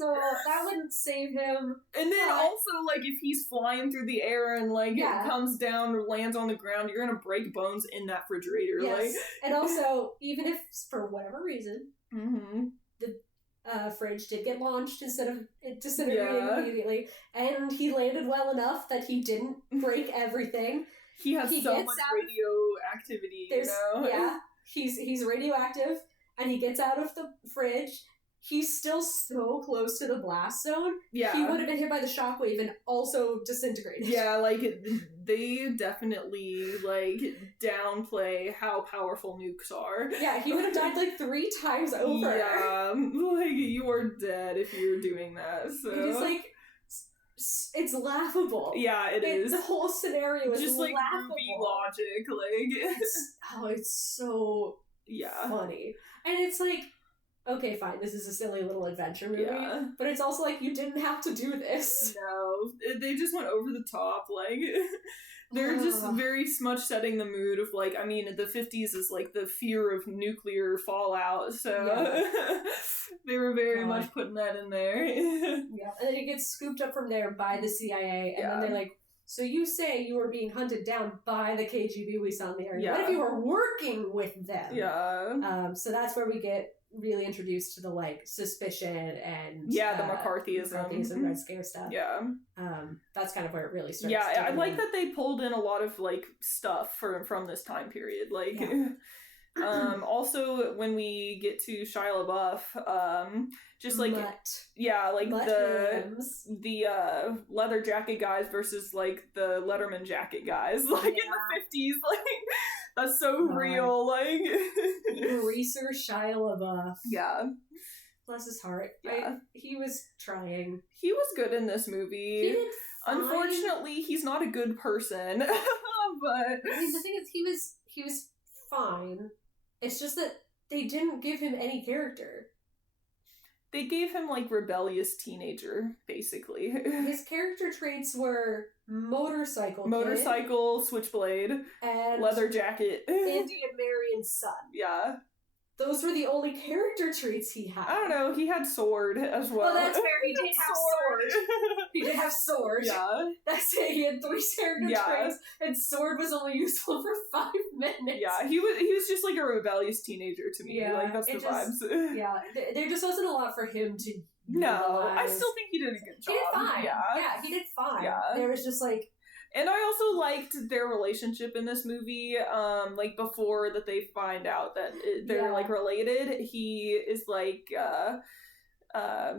so that wouldn't save him. And then also like if he's flying through the air and like it comes down or lands on the ground, you're gonna break bones in that refrigerator. Yes. Like and also even if for whatever reason the fridge did get launched instead of it disintegrating immediately, and he landed well enough that he didn't break everything. He has so much radioactivity, you know? Yeah, he's radioactive, and he gets out of the fridge. He's still so close to the blast zone. Yeah. He would have been hit by the shockwave and also disintegrated. Yeah, like, they definitely, like, downplay how powerful nukes are. Yeah, he would have died, like, 3 times over. Yeah, like, you are dead if you're doing that, so... It is, like... It's laughable. Yeah, it is. The whole scenario is just, like, laughable. movie logic, like... it's so... funny. And it's, like... Okay, fine, this is a silly little adventure movie, but it's also like, you didn't have to do this. No, they just went over the top, like, they're just very much setting the mood of, like, I mean, the 50s is, like, the fear of nuclear fallout, so they were very much putting that in there. And then it gets scooped up from there by the CIA, and then they're like, so you say you were being hunted down by the KGB we saw in the area. What if you were working with them? Yeah. So that's where we get really introduced to the like suspicion and the McCarthyism Red Scare stuff. That's kind of where it really starts. I like that they pulled in a lot of like stuff from this time period, like also when we get to Shia LaBeouf, just like the leather jacket guys versus like the Letterman jacket guys, like in the 50s, like that's so real, like Greaser Shia LaBeouf. Yeah. Bless his heart. Yeah. He was trying. He was good in this movie. He did fine. Unfortunately, he's not a good person. But I mean, the thing is, he was fine. It's just that they didn't give him any character. They gave him, like, rebellious teenager, basically. His character traits were motorcycle, switchblade, and leather jacket. Indian Marion's son. Yeah. Those were the only character traits he had. I don't know, he had sword as well. Oh, that's fair, he did have sword. He did have sword. Yeah. That's it, he had 3 character traits, and sword was only useful for 5 minutes. Yeah, he was just like a rebellious teenager to me. Yeah, like, that's the vibes. Yeah, there just wasn't a lot for him to No, I still think he did a good job. He did fine. Yeah, he did fine. Yeah. There was just like... And I also liked their relationship in this movie, like, before that they find out that they're, like, related. He is, like,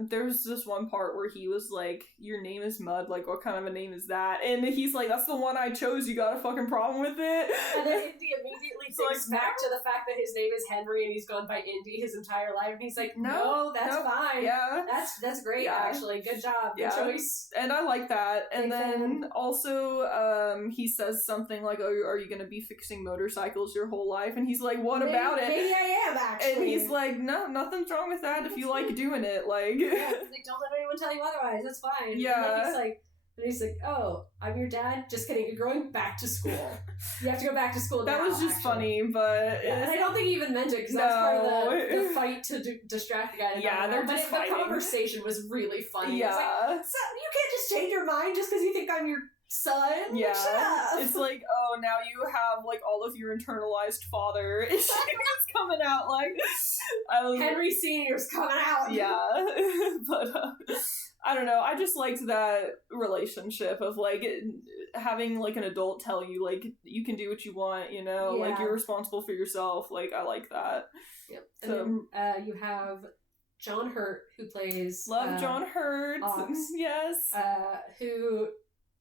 there's this one part where he was like, your name is Mud, like, what kind of a name is that? And he's like, that's the one I chose, you got a fucking problem with it? And then Indy immediately thinks back to the fact that his name is Henry and he's gone by Indy his entire life, and he's like, no, that's fine. Yeah. That's great, actually. Good job. Good choice. And I like that. And then also, he says something like, oh, are you gonna be fixing motorcycles your whole life? And he's like, what about it? Maybe I am, actually. And he's like, no, nothing's wrong with that if you like doing it. Like, yeah, like, don't let anyone tell you otherwise. That's fine. Yeah. And he's like, oh, I'm your dad? Just kidding. You're going back to school. You have to go back to school That now, was just funny, but... Yeah, and I don't think he even meant it, because that's part of the fight to distract the guy. Yeah, they're just fighting. The conversation was really funny. Yeah. It's like, so you can't just change your mind just because you think I'm your son? Yeah. Like, shut up. It's like, oh, now you have, like, all of your internalized father issues coming out, like... Henry Sr.'s coming out. Yeah. But, I don't know, I just liked that relationship of, like, having, like, an adult tell you, like, you can do what you want, you know? Yeah. Like, you're responsible for yourself. Like, I like that. Yep. So, and then you have John Hurt, who plays... Love John Hurt. Ox, yes. Who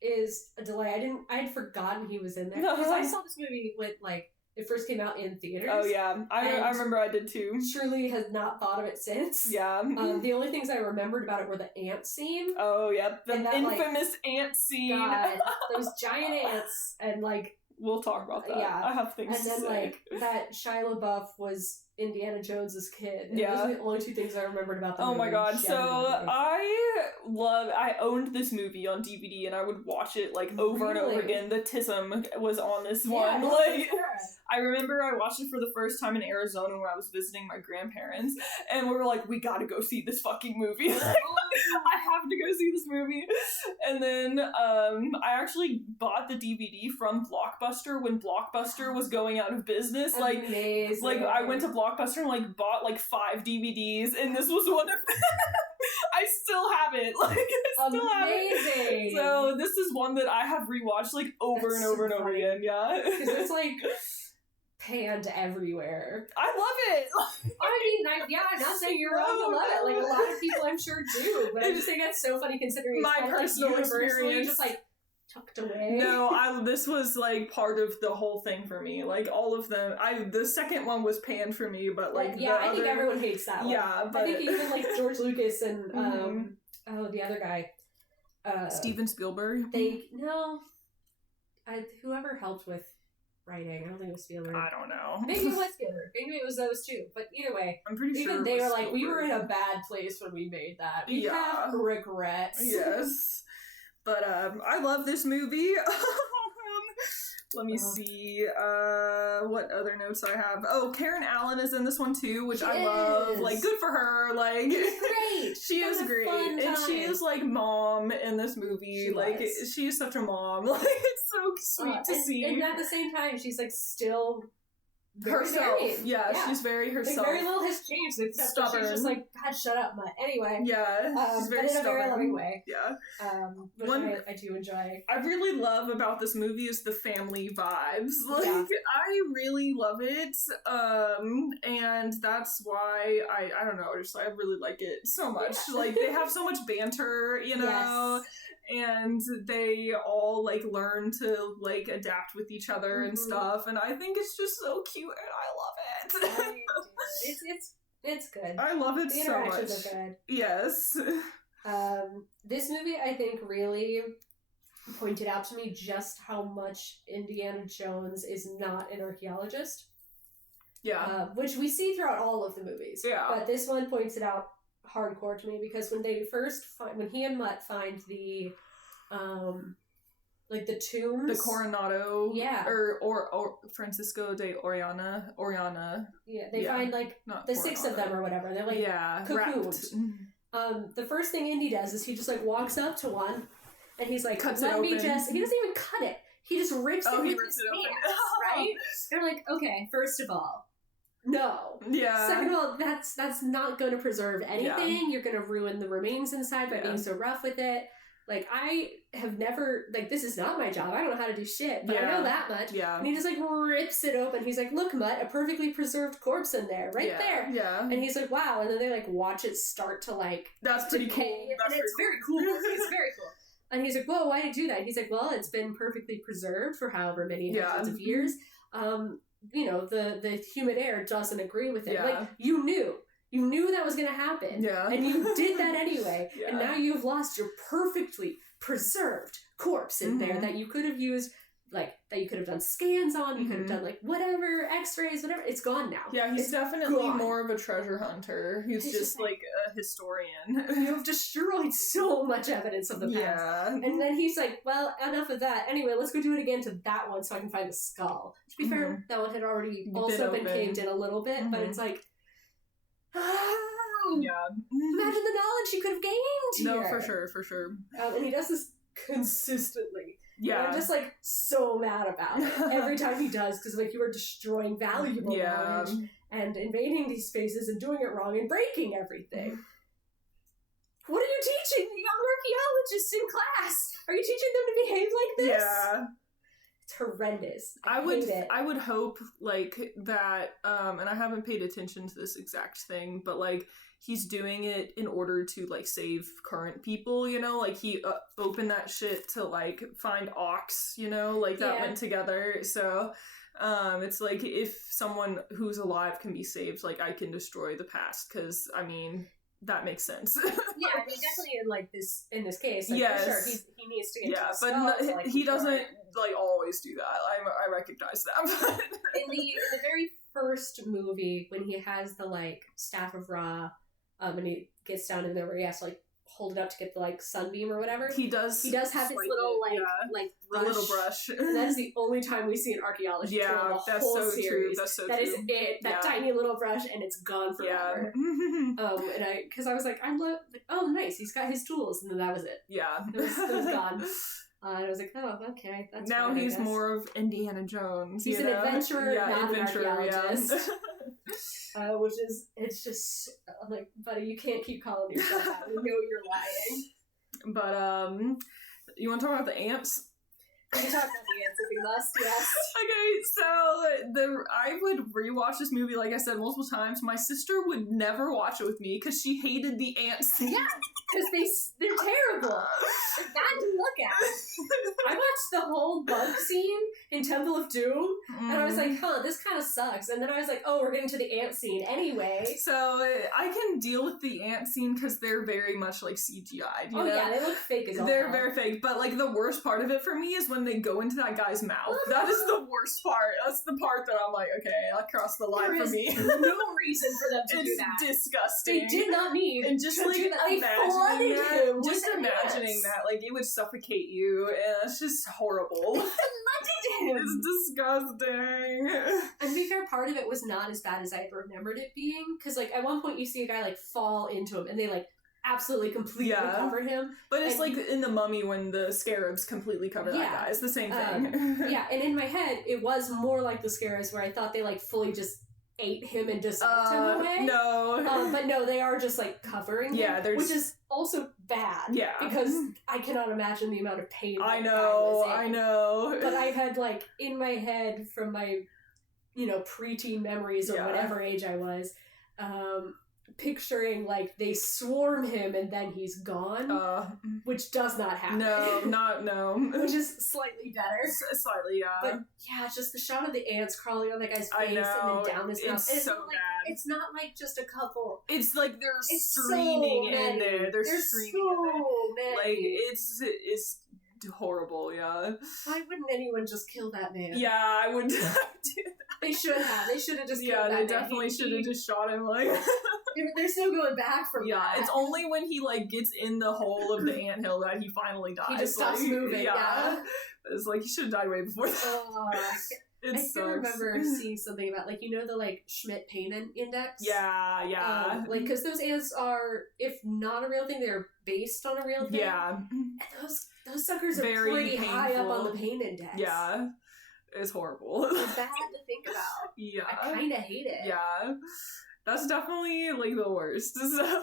is a delight. I had forgotten he was in there. Because I saw this movie when, like, it first came out in theaters. Oh, yeah. I remember I did, too. Truly has not thought of it since. Yeah. The only things I remembered about it were the ant scene. Oh, yeah. The infamous ant scene. God, those giant ants, and, like... We'll talk about that. Yeah. I have things to say. And then, like, that Shia LaBeouf was Indiana Jones's kid. And yeah. those are the only two things I remembered about the movie. Oh my god. So, I owned this movie on DVD, and I would watch it, like, over and over again. The Tism was on this one. Like, I remember I watched it for the first time in Arizona when I was visiting my grandparents, and we were like, we gotta go see this fucking movie. Like, I have to go see this movie. And then, I actually bought the DVD from Blockbuster when Blockbuster was going out of business. Like, amazing. Like, I went to Blockbuster and, like, bought, like, 5 DVDs, and this was one of them. I still have it. Like, I still have it. So, this is one that I have rewatched, like, over and over and over again, yeah. Because it's, like, panned everywhere. I love it! I'm not saying you're wrong to love it. Like, a lot of people, I'm sure, do, but I just think that's so funny considering it's my personal experience. Just, like, tucked away. No, this was, like, part of the whole thing for me. Like, all of them. The second one was panned for me, but, like, I think everyone hates that one. Yeah, but... I think even, like, George Lucas and, the other guy. Steven Spielberg? Whoever helped with writing. I don't think it was Spielberg. I don't know. Maybe it was Spielberg. Maybe it was those two. But either way, I'm pretty sure even they were like, we were in a bad place when we made that. We have regrets. Yes. But I love this movie. Let me see what other notes I have. Oh, Karen Allen is in this one too, which I love. Like, good for her. Like, great. She is great, and she is like mom in this movie. She is such a mom. Like, it's so sweet to see. And at the same time, she's like still herself. Yeah, she's very herself. Like, very little has changed except stubborn. She's just like, God, shut up, mutt. Anyway. Yeah, she's very but in stubborn. a very loving way. Yeah. Which I do enjoy. I really love about this movie is the family vibes. Like, I really love it. And that's why I don't know, I really like it so much. Yeah. Like, they have so much banter, you know. Yes. And they all, like, learn to, like, adapt with each other and stuff. And I think it's just so cute, and I love it. It's good. I love it so much. The interactions are good. Yes. This movie, I think, really pointed out to me just how much Indiana Jones is not an archaeologist. Yeah. Which we see throughout all of the movies. Yeah. But this one points it out hardcore to me because when he and Mutt find the like the tombs, the Coronado, or Francisco de Oriana, they find like the 6 of them or whatever. They're like cocoons. The first thing Indy does is he just like walks up to one and he's like, let me just. He doesn't even cut it. He just rips it with his hands, right? They're like, okay, first of all. No. Yeah. Second of all, that's not going to preserve anything. Yeah. You're going to ruin the remains inside by being so rough with it. Like, I have never, like, this is not my job. I don't know how to do shit, but I know that much. Yeah. And he just, like, rips it open. He's like, look, Mutt, a perfectly preserved corpse in there, right there. Yeah. And he's like, wow. And then they, like, watch it start to, like, that's pretty cool. And it's very cool. It's very cool. And he's like, whoa, why did you do that? And he's like, well, it's been perfectly preserved for however many hundreds of years. You know, the humid air doesn't agree with it. Yeah. Like, you knew that was going to happen. Yeah. And you did that anyway. And now you've lost your perfectly preserved corpse in there that you could have used like, that you could have done scans on, you could have done, like, whatever, x-rays, whatever, it's gone now. Yeah, he's it's definitely gone. more of a treasure hunter. He's just like a historian. You have destroyed so much evidence of the past. Yeah. And then he's like, well, enough of that. Anyway, let's go do it again to that one so I can find the skull. To be fair, that one had already also been caved in a little bit, but it's like, yeah. Imagine the knowledge you could have gained here. No, for sure. And he does this consistently. Yeah. And I'm just, like, so mad about it every time he does, because, like, you are destroying valuable knowledge and invading these spaces and doing it wrong and breaking everything. What are you teaching the young archaeologists in class? Are you teaching them to behave like this? Yeah. It's horrendous. I would hope, like, that, and I haven't paid attention to this exact thing, but, like, he's doing it in order to, like, save current people, you know? Like, he opened that shit to, like, find Ox, you know? Like, that went together, so, it's like, if someone who's alive can be saved, like, I can destroy the past, because, I mean, that makes sense. Yeah, I mean, definitely in this case, like, for sure, he needs to get to the skull. Yeah, but like, he doesn't, like, always do that. I recognize that. in the very first movie, when he has the, like, Staff of Ra, and he gets down in there where he has to, like, hold it up to get the, like, sunbeam or whatever. He does have his little, like brush. The little brush. And that is the only time we see an archeologist tool in the whole series. True. That's so true. That is it. That tiny little brush, and it's gone forever. Yeah. Because I was like, oh, nice, he's got his tools, and then that was it. Yeah. It was gone. And I was like, oh, okay, that's now fine, he's more of Indiana Jones. He's an adventurer, not an archaeologist. Yeah. It's just, I'm like, buddy, you can't keep calling yourself that. We know you're lying. But, you want to talk about the ants? We can talk about the ants if we must, yes. Okay, so I would rewatch this movie, like I said, multiple times. My sister would never watch it with me because she hated the ant scene. Yeah, because they're terrible. They're bad to look at. I watched the whole bug scene in Temple of Doom, and I was like, this kind of sucks. And then I was like, oh, we're getting to the ant scene anyway. So I can deal with the ant scene because they're very much like CGI'd, you know? Yeah, they look fake as all They're very fake, but like the worst part of it for me is when they go into that guy's mouth. That is the worst part. That's the part that I'm like, okay, I'll cross the line for me. No reason for them to do that. It's disgusting. They did not need and just to like do that. imagining that, just imagining that, like it would suffocate you, and it's just horrible. It's disgusting. And to be fair, part of it was not as bad as I had remembered it being, because like at one point you see a guy like fall into him, and they like absolutely completely cover him. But it's like in The Mummy when the scarabs completely cover that guy. It's the same thing. Yeah, and in my head, it was more like the scarabs where I thought they like fully just ate him and dissolved him away. No. But no, they are just like covering him, which is also bad. Yeah. Because I cannot imagine the amount of pain I know. But I had like in my head from my, preteen memories or whatever age I was, picturing like they swarm him and then he's gone, which does not happen. No. Which is slightly better. Slightly, yeah. But yeah, just the shot of the ants crawling on that guy's face and then down his mouth. It's so bad. It's not like just a couple. It's like they're streaming in there. They're streaming in there. Like it's horrible. Yeah. Why wouldn't anyone just kill that man? Yeah, I would do that. They should have. They should have just killed that man. Yeah, they definitely should have just shot him. Like, there's no going back from that. Yeah, it's only when he like gets in the hole of the anthill that he finally dies. He just stops moving. Yeah. It's like he should have died way before that. I still remember seeing something about the like Schmidt pain index. Yeah. Because those ants are, if not a real thing, they're based on a real thing. Yeah. And those suckers are pretty high up on the pain index. Yeah. It's horrible. It's bad to think about. Yeah. I kind of hate it. Yeah. That's definitely, like, the worst. So,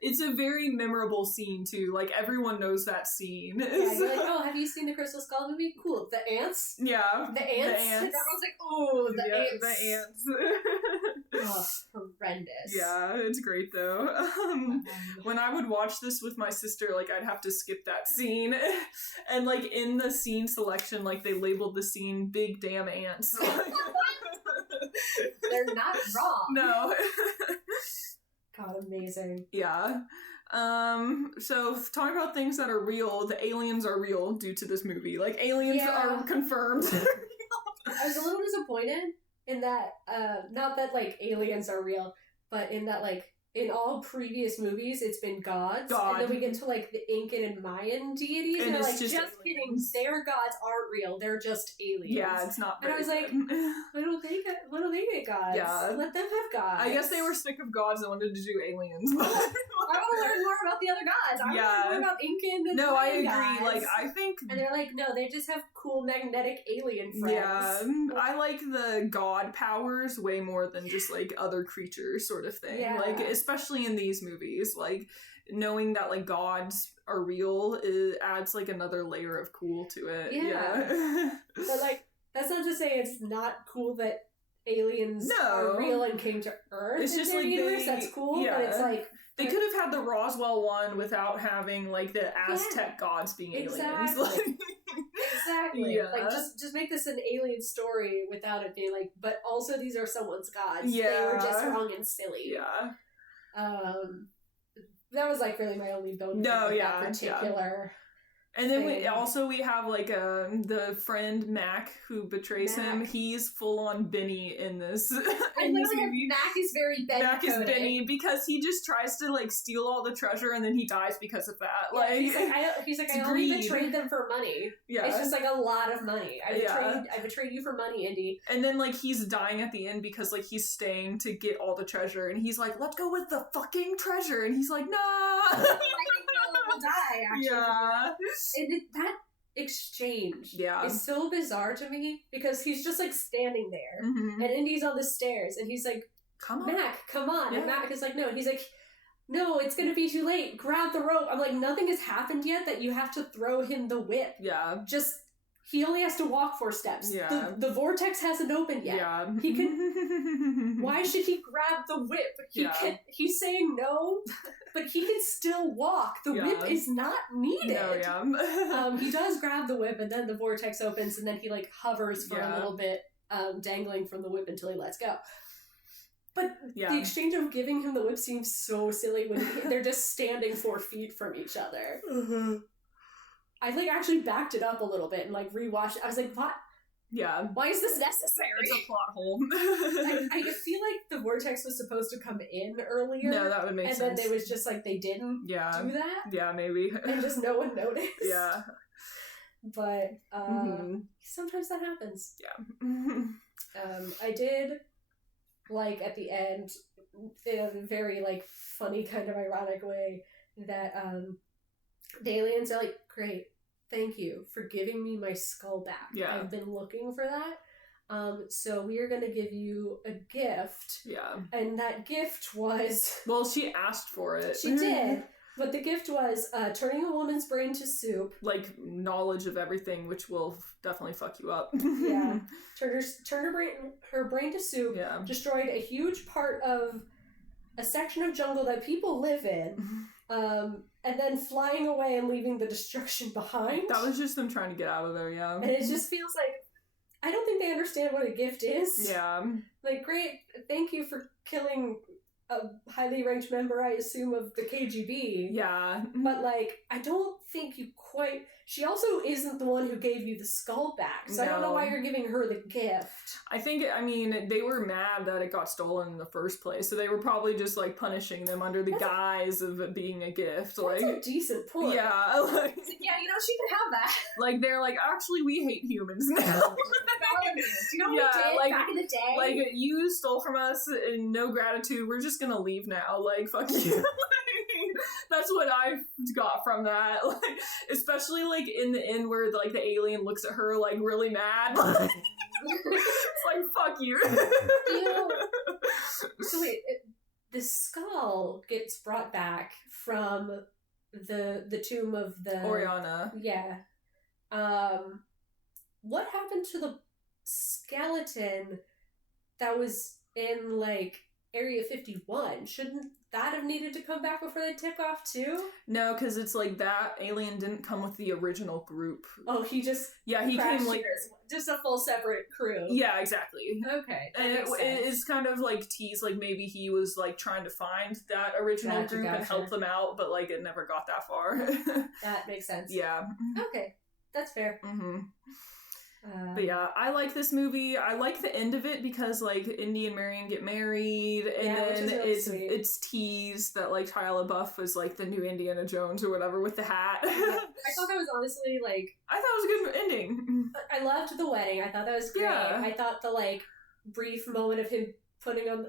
it's a very memorable scene, too. Like, everyone knows that scene. Yeah, you're like, oh, have you seen the Crystal Skull movie? Cool. The ants? Yeah. The ants? And everyone's like, oh, the ants. The ants. Horrendous. Yeah, it's great, though. When I would watch this with my sister, like, I'd have to skip that scene. And, like, in the scene selection, like, they labeled the scene Big Damn Ants. They're not wrong. No. God, amazing. Yeah. So talking about things that are real, the aliens are real due to this movie. Like, aliens are confirmed. I was a little disappointed in that, not that, like, aliens are real, but in that, like, in all previous movies, it's been gods. And then we get to, like, the Incan and Mayan deities, and they're like, just kidding, their gods aren't real, they're just aliens. Yeah, it's not very And I was like, why don't they get gods? Yeah. Let them have gods. I guess they were sick of gods and wanted to do aliens. I want to learn more about the other gods. I want to learn more about Incan and No, Mayan I agree. gods. Like, I think... And they're like, no, they just have cool magnetic alien friends. Yeah, I like the god powers way more than just, like, other creatures sort of thing. Yeah. Like, especially in these movies, like, knowing that, like, gods are real, it adds, like, another layer of cool to it. Yeah. But, like, that's not to say it's not cool that aliens are real and came to Earth. It's just like universe. That's cool, but it's like... They could have had the Roswell one without having, like, the Aztec gods being aliens. Exactly. Yeah. Like, just make this an alien story without it being like, but also these are someone's gods. Yeah. They were just wrong and silly. Yeah. That was, like, really my only bone with that particular... And then we have, like, the friend Mac who betrays him. He's full on Benny in this. And this movie. Mac is very Benny. Mac is Benny because he just tries to, like, steal all the treasure and then he dies because of that. Like, he's like I only betrayed them for money. Yeah, it's just like a lot of money. I betrayed you for money, Indy. And then, like, he's dying at the end because, like, he's staying to get all the treasure, and he's like, "Let's go with the fucking treasure," and he's like, "No." I think will die. Actually. Yeah. And that exchange is so bizarre to me because he's just like standing there and Indy's on the stairs and he's like, "Come on, Mac, come on." And Mac is like, "No," and he's like, "No, it's gonna be too late. Grab the rope." I'm like, nothing has happened yet that you have to throw him the whip. Yeah. Just he only has to walk 4 steps. Yeah. The vortex hasn't opened yet. Yeah. He can. Why should he grab the whip? He's saying no, but he can still walk. The whip is not needed. No, he does grab the whip, and then the vortex opens, and then he like hovers for a little bit, dangling from the whip until he lets go. But the exchange of giving him the whip seems so silly when they're just standing 4 feet from each other. I like actually backed it up a little bit and like rewatched it. I was like, what? Yeah. Why is this necessary? It's a plot hole. I feel like the vortex was supposed to come in earlier. No, that would make sense. And then it was just like they didn't do that. Yeah, maybe. And just no one noticed. Yeah. But sometimes that happens. Yeah. I did like at the end in a very like funny kind of ironic way that the aliens are like, "Great, thank you for giving me my skull back. Yeah. I've been looking for that. So we are going to give you a gift." Yeah. And that gift was... Well, she asked for it. She did. But the gift was turning a woman's brain to soup. Like, knowledge of everything, which will definitely fuck you up. Yeah. Turned her brain to soup. Yeah. Destroyed a huge part of a section of jungle that people live in. And then flying away and leaving the destruction behind. That was just them trying to get out of there, yeah. And it just feels like, I don't think they understand what a gift is. Yeah. Like, great, thank you for killing a highly ranked member, I assume, of the KGB. Yeah. But, like, I don't think you quite... She also isn't the one who gave you the skull back, so I don't know why you're giving her the gift. I think, they were mad that it got stolen in the first place, so they were probably just, like, punishing them under the guise of it being a gift. That's a decent point. Yeah. Like, yeah, she can have that. Like, they're like, actually, we hate humans now. Do you know what we did back in the day? Like, you stole from us and no gratitude, we're just gonna leave now. Like, fuck you. That's what I got from that. Like, especially, like, in the end where, like, the alien looks at her, like, really mad. It's like, fuck you. So wait, the skull gets brought back from the tomb of the... Oriana. Yeah. What happened to the skeleton that was in, like, Area 51? Shouldn't that have needed to come back before they took off too? No, because it's like that alien didn't come with the original group. Oh, he just he came like just a full separate crew. Yeah, exactly. Okay, and it's kind of like teased like maybe he was like trying to find that original group and help them out, but like it never got that far. That makes sense. Yeah. Okay, that's fair. Mm-hmm. But yeah, I like this movie. I like the end of it because like Indy and Marion get married, and then really it's teased that like Shia LaBeouf was like the new Indiana Jones or whatever with the hat. Yeah. I thought that was honestly like I thought it was a good ending. I loved the wedding. I thought that was great. Yeah. I thought the like brief moment of him putting on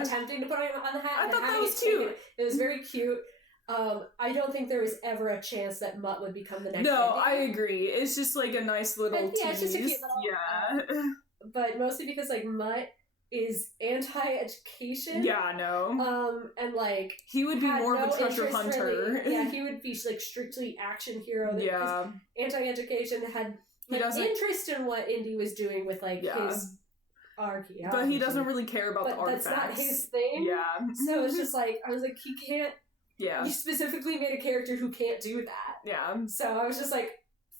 attempting to put on the hat. I thought that was cute. It was very cute. I don't think there was ever a chance that Mutt would become the next. No, I agree. It's just like a nice little tease. It's just a cute little. But mostly because like Mutt is anti-education. Yeah, I know. And like he would be more of a treasure hunter. Really, he would be like strictly action hero. Yeah. Anti-education had like interest in what Indy was doing with like his archaeology. But he doesn't really care about the artifacts. That's not his thing. Yeah. So it's just like I was like he can't. Yeah. You specifically made a character who can't do that. Yeah. So I was just like,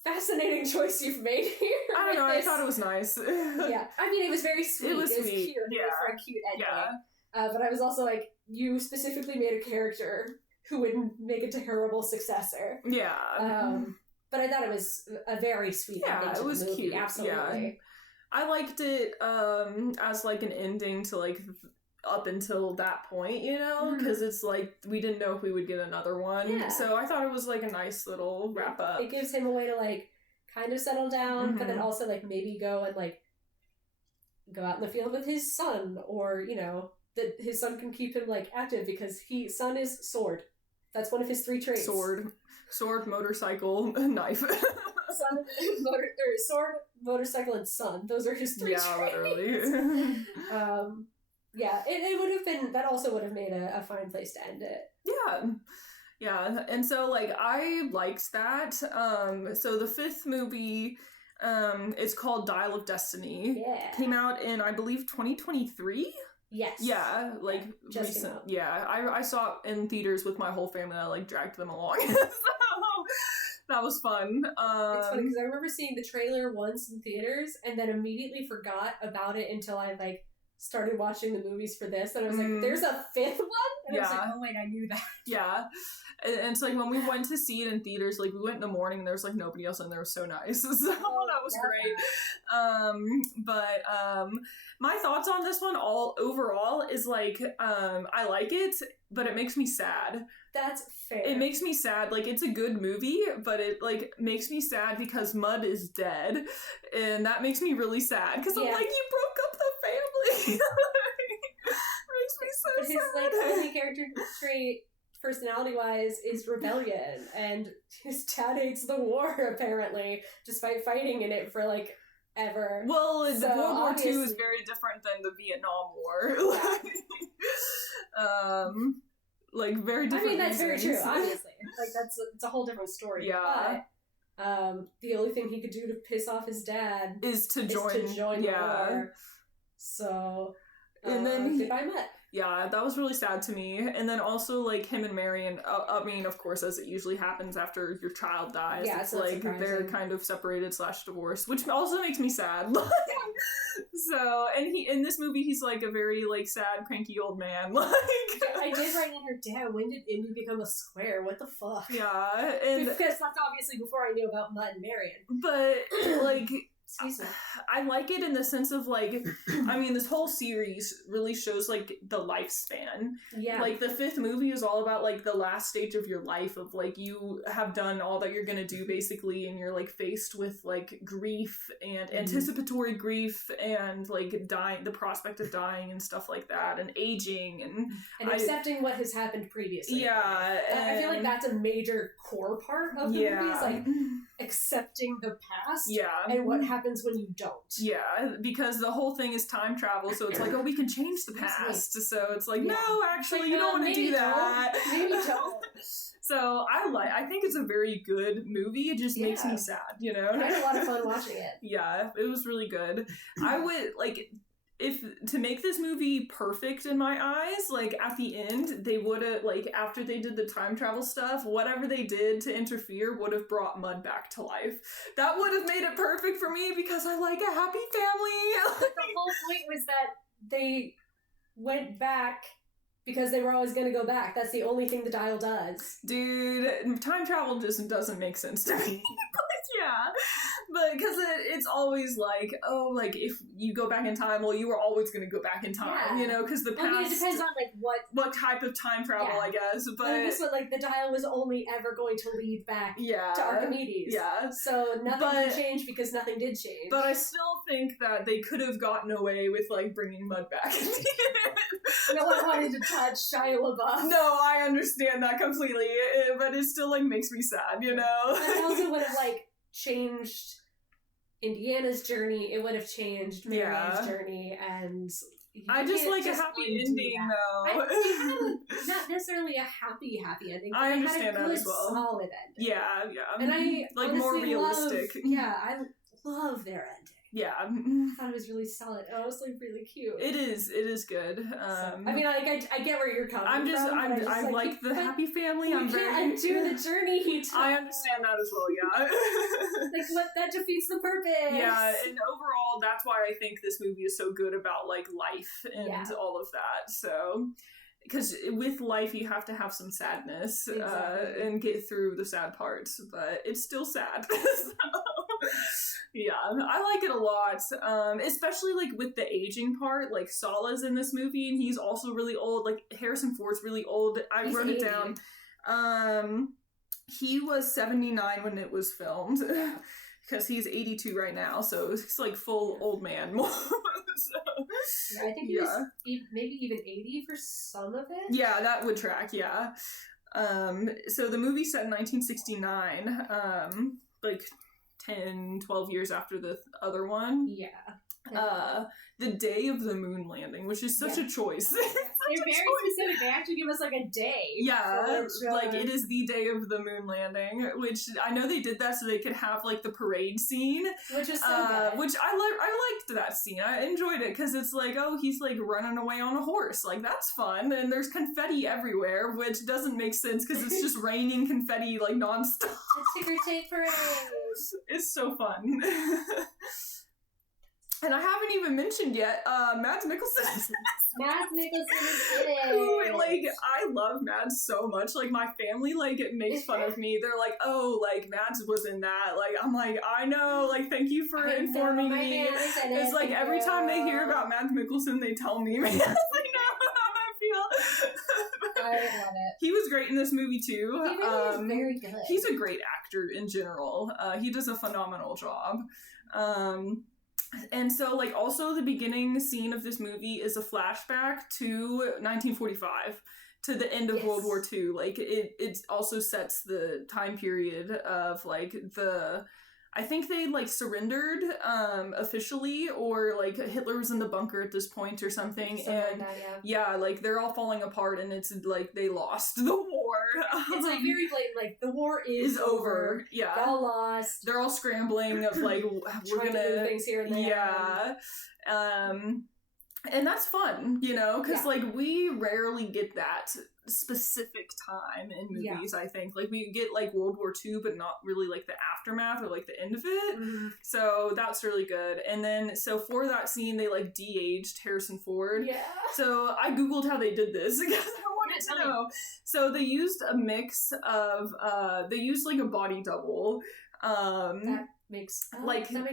fascinating choice you've made here. I don't know, I thought it was nice. Yeah. I mean, it was very sweet. It was sweet. Cute. Yeah. For a cute ending. Yeah. But I was also like, you specifically made a character who would make a terrible successor. Yeah. But I thought it was a very sweet ending to it was the movie. Cute. Absolutely. Yeah. I liked it as like an ending to like up until that point, you know, because it's like we didn't know if we would get another one, so I thought it was like a nice little wrap up. It gives him a way to like kind of settle down, but then also like maybe go and like go out in the field with his son, or you know that his son can keep him like active because son is sword. That's one of his 3 traits. Sword, motorcycle, knife. Sword, motorcycle, and son. Those are his 3 traits. Literally. Yeah, it would have been, that also would have made a fine place to end it. Yeah, and so, like, I liked that. So the 5th movie, it's called Dial of Destiny. Yeah. Came out in, I believe, 2023? Yes. Yeah, like, just recent. Yeah, I saw it in theaters with my whole family, and I, like, dragged them along. So that was fun. It's funny, because I remember seeing the trailer once in theaters, and then immediately forgot about it until I, like, started watching the movies for this, and I was like, there's a 5th one? And I was like, oh wait, I knew that. Yeah. And it's like when we went to see it in theaters, like we went in the morning and there was like nobody else and there was so nice. So that was great. But my thoughts on this one overall is like, I like it, but it makes me sad. That's fair. It makes me sad. Like, it's a good movie, but it, like, makes me sad because Mud is dead. And that makes me really sad. Because I'm like, you broke up the family. Makes me so but sad. His, like, only character trait, personality-wise, is rebellion. And his dad hates the war, apparently, despite fighting in it for, like, ever. Well, World War II is very different than the Vietnam War. Like, very different. I mean, that's very true, obviously. Like, it's a whole different story. Yeah. But, the only thing he could do to piss off his dad is to join the war. So, and then goodbye, Matt. Yeah, that was really sad to me. And then also, like, him and Marion, I mean, of course, as it usually happens after your child dies, it's like they're kind of separated / divorced, which also makes me sad. So, and in this movie, he's like a very, like, sad, cranky old man. Like, I did write in her, damn, when did Indy become a square? What the fuck? Yeah, and because that's obviously before I knew about Mutt and Marion. But, like, excuse me. I like it in the sense of, like, I mean, this whole series really shows, like, the lifespan. Yeah. Like, the 5th movie is all about, like, the last stage of your life of, like, you have done all that you're gonna do, basically, and you're, like, faced with, like, grief and anticipatory grief and, like, dying, the prospect of dying and stuff like that, and aging, and accepting what has happened previously. Yeah. I feel like that's a major core part of the movie, is, like, accepting the past and what happens when you don't. Yeah, because the whole thing is time travel, so it's like, oh, we can change the past. So it's like, no, actually, like, you don't want to do that. Maybe don't. So I think it's a very good movie. It just makes me sad, you know? I had a lot of fun watching it. Yeah, it was really good. I would, like, if to make this movie perfect in my eyes, like at the end, they would have, like after they did the time travel stuff, whatever they did to interfere would have brought Mud back to life. That would have made it perfect for me because I like a happy family. But the whole point was that they went back because they were always going to go back. That's the only thing the dial does. Dude, time travel just doesn't make sense to me. Yeah, but because it's always like, oh, like if you go back in time, well, you were always going to go back in time, you know, because the past. I mean, it depends on like what type of time travel, I guess. But this one, like the dial was only ever going to lead back to Archimedes. Yeah, so nothing can change because nothing did change. But I still think that they could have gotten away with like bringing Mud back. No one wanted to touch Shia LaBeouf. No, I understand that completely, but it still like makes me sad, you know. And also would have like changed Indiana's journey. It would have changed Marianne's journey, and I just like a happy ending, though. Not necessarily a happy ending. I understand that as well. Solid ending. Yeah. And I like more realistic. I love their ending. Yeah. I thought it was really solid. Honestly, really cute. It is good. I mean, I get where you're coming from. I like the happy family. I'm very undo the journey he took. I understand that as well, yeah. Like, that defeats the purpose. Yeah, and overall, that's why I think this movie is so good about, like, life and all of that, so... Because with life, you have to have some sadness and get through the sad parts, but it's still sad. So, yeah, I like it a lot, especially like with the aging part. Like Salah's in this movie, and he's also really old. Like Harrison Ford's really old. He's wrote 80. It down. He was 79 when it was filmed. Because he's 82 right now, so it's like full old man. So, yeah, I think he was maybe even 80 for some of it. Yeah, that would track, yeah. So the movie's set in 1969, like 10, 12 years after the other one. Yeah. The day of the moon landing, which is such a choice. They're very specific. They actually give us like a day. Yeah, like it is the day of the moon landing, which I know they did that so they could have like the parade scene, which is so good. Which I liked that scene. I enjoyed it because it's like, oh, he's like running away on a horse, like that's fun, and there's confetti everywhere, which doesn't make sense because it's just raining confetti like nonstop. It's ticker tape parade. It's so fun. And I haven't even mentioned yet, Mads Mikkelsen is in this. Mads Mikkelsen is in it. Like, I love Mads so much. Like, my family, like, it makes fun of me. They're like, oh, like, Mads was in that. Like, I'm like, I know. Like, thank you for informing me. It's like, every time they hear about Mads Mikkelsen, they tell me. Man, I know how I feel. I love it. He was great in this movie, too. He really is very good. He's a great actor in general. He does a phenomenal job. And so, like, also the beginning scene of this movie is a flashback to 1945, to the end of World War II. Like, it also sets the time period of, like, I think they, like, surrendered, officially, or, like, Hitler was in the bunker at this point or something, and, like, they're all falling apart, and it's, like, they lost the war. It's, like, very blatant, like, the war is over. Yeah. They're all lost. They're all scrambling of, like, we're gonna... to do things here and there. Yeah. And that's fun, you know, because, like, we rarely get that specific time in movies, I think. Like, we get, like, World War II, but not really, like, the aftermath or, like, the end of it. Mm-hmm. So that's really good. And then, so for that scene, they, like, de-aged Harrison Ford. Yeah. So I Googled how they did this because I wanted to know. So they used a mix of, they used, like, a body double. That makes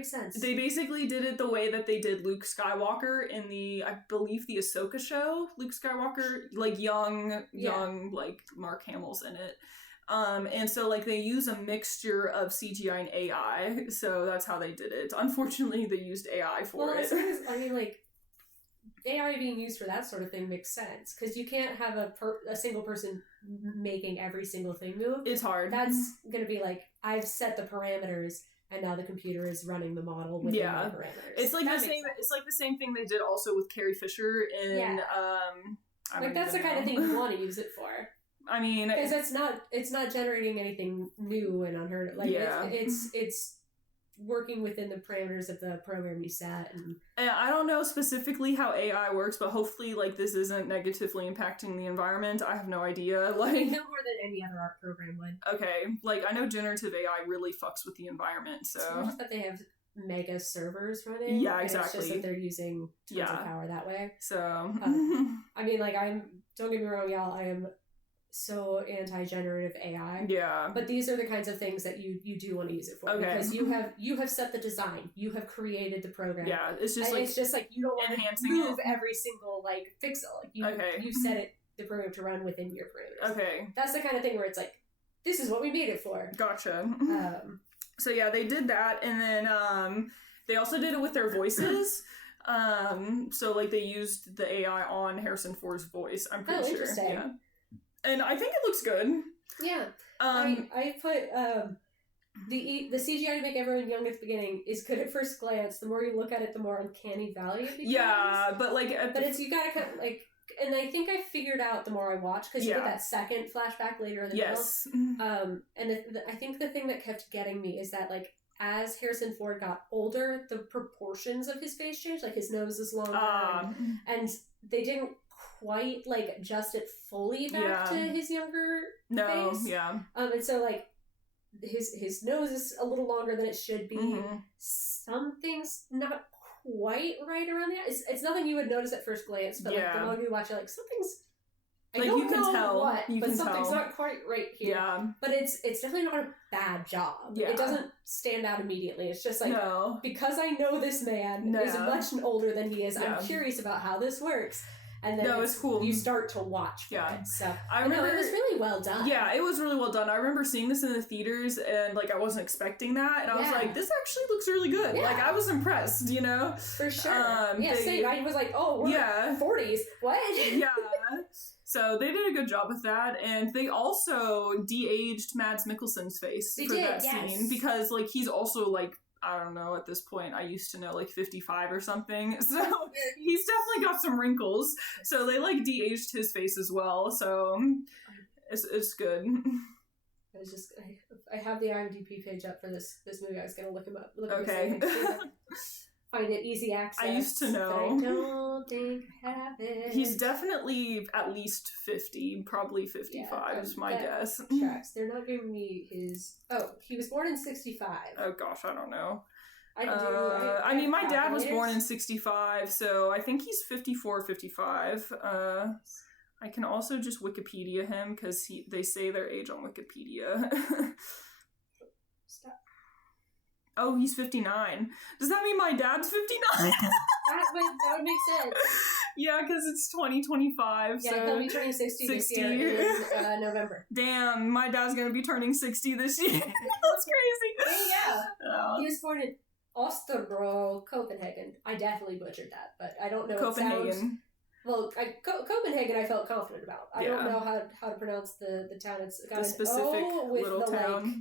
sense. They basically did it the way that they did Luke Skywalker in I believe the Ahsoka show. Luke Skywalker, like young, like Mark Hamill's in it. And so like they use a mixture of CGI and AI, so that's how they did it. Unfortunately, they used AI for it. I mean, like, AI being used for that sort of thing makes sense, because you can't have a single person making every single thing move. It's hard. That's going to be like, I've set the parameters, and now the computer is running the model within the parameters. It's like the same. It's like the same thing they did also with Carrie Fisher in. Like that's the kind of thing you want to use it for. I mean, because it's not generating anything new and unheard of. Like it's working within the parameters of the program you set. And I don't know specifically how AI works, but hopefully, like, this isn't negatively impacting the environment. I have no idea. Like, no more than any other art program would. Okay, like, I know generative AI really fucks with the environment, so... It's not just that they have mega servers running. Yeah, exactly. It's just that they're using tons of power that way. So... I mean, like, don't get me wrong, y'all, I am so anti-generative AI. Yeah. But these are the kinds of things that you do want to use it for. Okay. Because you have set the design. You have created the program. Yeah, it's just like you don't want to move every single like pixel. Like you set the program to run within your parameters. Okay. That's the kind of thing where it's like, this is what we made it for. Gotcha. So yeah, they did that, and then they also did it with their voices. So like they used the AI on Harrison Ford's voice. I'm pretty sure. Interesting. Yeah. And I think it looks good. Yeah. I put the CGI to make everyone young at the beginning is good at first glance. The more you look at it, the more uncanny valley it becomes. Yeah, but like... it's, you gotta kind of like... And I think I figured out the more I watched, because you get that second flashback later in the middle. And I think the thing that kept getting me is that, like, as Harrison Ford got older, the proportions of his face changed. Like, his nose is longer. And they didn't quite, like, adjust it fully back to his younger face. And so, like, his nose is a little longer than it should be. Something's not quite right around the eyes. It's nothing you would notice at first glance, but like the longer you watch it, like something's I like don't you can know tell. What, but something's not quite right here. Yeah. But it's definitely not a bad job. Yeah. It doesn't stand out immediately. It's just like because I know this man is much older than he is, I'm curious about how this works. And then it's cool. You start to watch for it. So I remember it was really well done. Yeah, it was really well done. I remember seeing this in the theaters and like I wasn't expecting that, and I was like, this actually looks really good. Yeah. Like I was impressed, you know? For sure. Same. I was like, oh, we're 40s. What? Yeah. So they did a good job with that, and they also de-aged Mads Mikkelsen's face that scene because like he's also like, I don't know, at this point, I used to know, like, 55 or something, so he's definitely got some wrinkles, so they, like, de-aged his face as well, so it's good. I have the IMDb page up for this movie. I was gonna look him up. Okay. Find it easy access. I used to know. But I don't think I have it. He's definitely at least 50, probably 55 is my guess. Tracks. They're not giving me his... Oh, he was born in 65. Oh gosh, I don't know. I mean, my dad was born in 65, so I think he's 54, 55. I can also just Wikipedia him, because they say their age on Wikipedia. Stop. Oh, he's 59. Does that mean my dad's 59? that would make sense. Yeah, because it's 2025. Yeah, he'll be turning 60 this year in November. Damn, my dad's going to be turning 60 this year. That's crazy. Yeah. He was born in Osterbro, Copenhagen. I definitely butchered that, but I don't know. Copenhagen. Well, Copenhagen I felt confident about. I don't know how to pronounce the town. It's got the specific with little town. Like,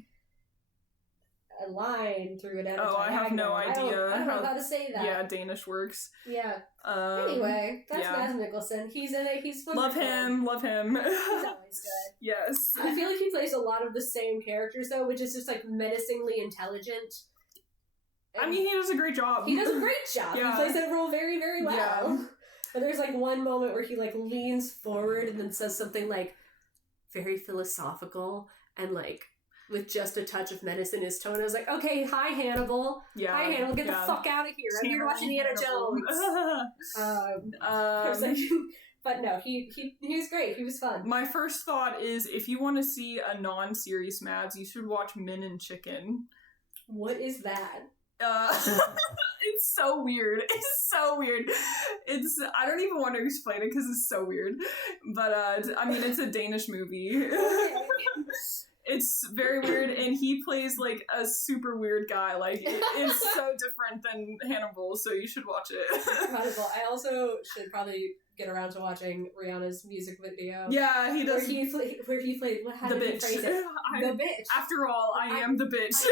a line through it. I have no idea. I don't know how to say that. Yeah, Danish works. Yeah. Anyway, that's Mads Mikkelsen. He's in it. He's wonderful. Love him. He's always good. Yes. I feel like he plays a lot of the same characters though, which is just like menacingly intelligent. I mean, he does a great job. He does a great job. Yeah. He plays that role very, very well. Yeah. But there's like one moment where he like leans forward and then says something like very philosophical and like with just a touch of menace in his tone. I was like, okay, hi Hannibal. Yeah. Hi Hannibal, get the fuck out of here. I'm here to watch Indiana Jones. I was like, but no, he was great. He was fun. My first thought is if you want to see a non-serious Mads, you should watch Men in Chicken. What is that? It's so weird. It's so weird. I don't even want to explain it because it's so weird. But I mean, it's a Danish movie. It's very weird, and he plays like a super weird guy. Like it's so different than Hannibal, so you should watch it. Incredible. I also should probably get around to watching Rihanna's music video. Yeah, he does. Where he played. How did he phrase it? The bitch. After all, I am the bitch.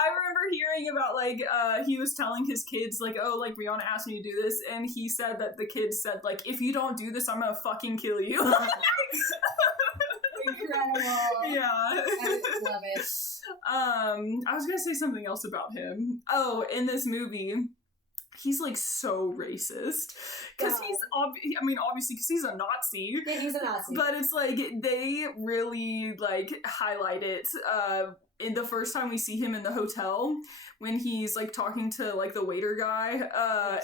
I remember hearing about like he was telling his kids like, oh, like Rihanna asked me to do this, and he said that the kids said like, if you don't do this, I'm gonna fucking kill you. Incredible. Yeah. I love it. I was gonna say something else about him. Oh, in this movie, he's like so racist because obviously because he's a Nazi. Yeah, he's a Nazi. But it's like they really like highlight it in the first time we see him in the hotel when he's like talking to like the waiter guy.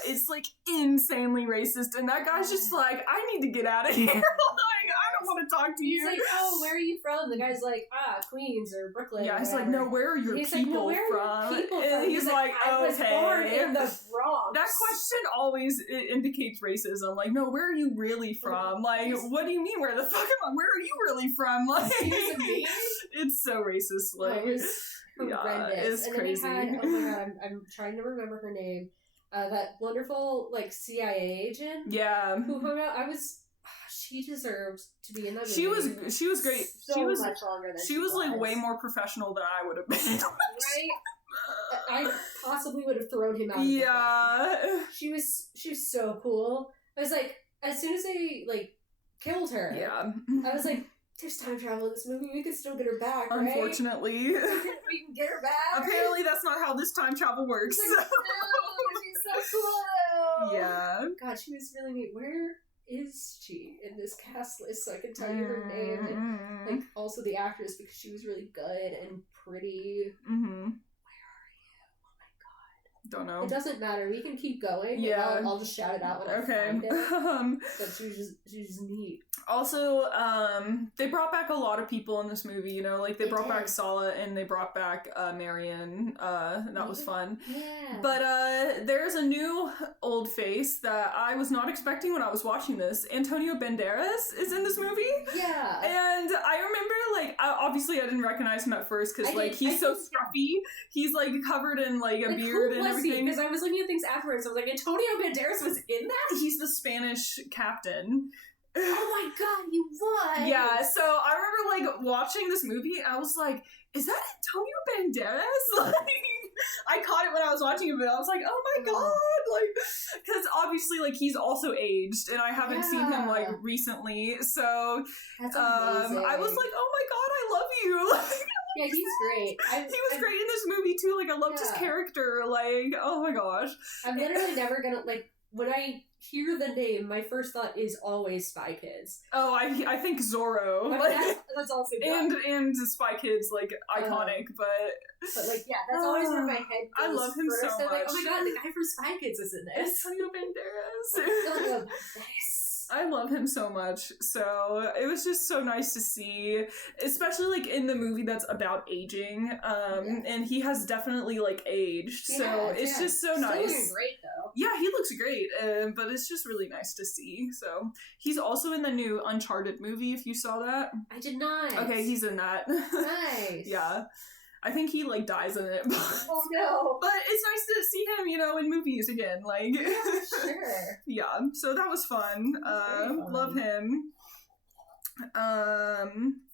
It's like insanely racist, and that guy's just like, I need to get out of here. Like, I don't want to talk to you. He's like, oh, where are you from? The guy's like, Queens or Brooklyn. Yeah, he's like, no, where are your people from? And he's like, I was born in the Bronx. That question always indicates racism. Like, no, where are you really from? Like, what do you mean, where the fuck am I? Where are you really from? Like, it's so racist. Like, it was horrendous. It's and crazy. Then we had, oh my god, I'm trying to remember her name. That wonderful like CIA agent. Yeah. Who hung out. She deserved to be in that movie. She was great. She was much longer than she was like way more professional than I would have been. Right? I possibly would have thrown him out. Yeah. She was so cool. I was like, as soon as they like killed her, yeah, I was like, there's time travel in this movie. We could still get her back, right? Unfortunately. We can get her back. Apparently that's not how this time travel works. Like, no, she's so cool. Yeah. God, she was really neat. Where is she in this cast list so I can tell you her name? And like also the actress, because she was really good and pretty. Mm-hmm. Don't know. It doesn't matter. We can keep going. Yeah. I'll just shout it out when I find it. But she was just neat. Also, they brought back a lot of people in this movie, you know, like they brought back Sala and they brought back Marion. That was fun. Yeah. But there's a new old face that I was not expecting when I was watching this. Antonio Banderas is in this movie. Yeah. And I remember, like, obviously I didn't recognize him at first because, like, he's so scruffy. He's, like, covered in, like, a beard and everything. Because I was looking at things afterwards. I was like, Antonio Banderas was in that? He's the Spanish captain. Oh my god, he was! Yeah, so I remember, like, watching this movie, and I was like, is that Antonio Banderas? Like, I caught it when I was watching it, but I was like, oh my god! Like, because obviously, like, he's also aged, and I haven't seen him, like, recently, so, that's amazing. I was like, oh my god, I love you! Like, yeah, he's great. He was great in this movie, too, like, I loved his character, like, oh my gosh. I'm literally never gonna, like, when I hear the name, my first thought is always Spy Kids. Oh, I think Zorro. Like, that's also good. And Spy Kids, like, iconic, but like, yeah, that's always where my head goes. I love him so much. Like, oh my god, the guy from Spy Kids is in this. Antonio Banderas. I love him so much. So it was just so nice to see, especially like in the movie that's about aging. And he has definitely like aged. So it's just so nice. Still looking great though. Yeah, he looks great. But it's just really nice to see. So he's also in the new Uncharted movie. If you saw that, I did not. Okay, he's in that. Nice. Yeah. I think he, like, dies in it. Oh, no. But it's nice to see him, you know, in movies again. Like, yeah, sure. Yeah, so that was fun. Fun. Love him.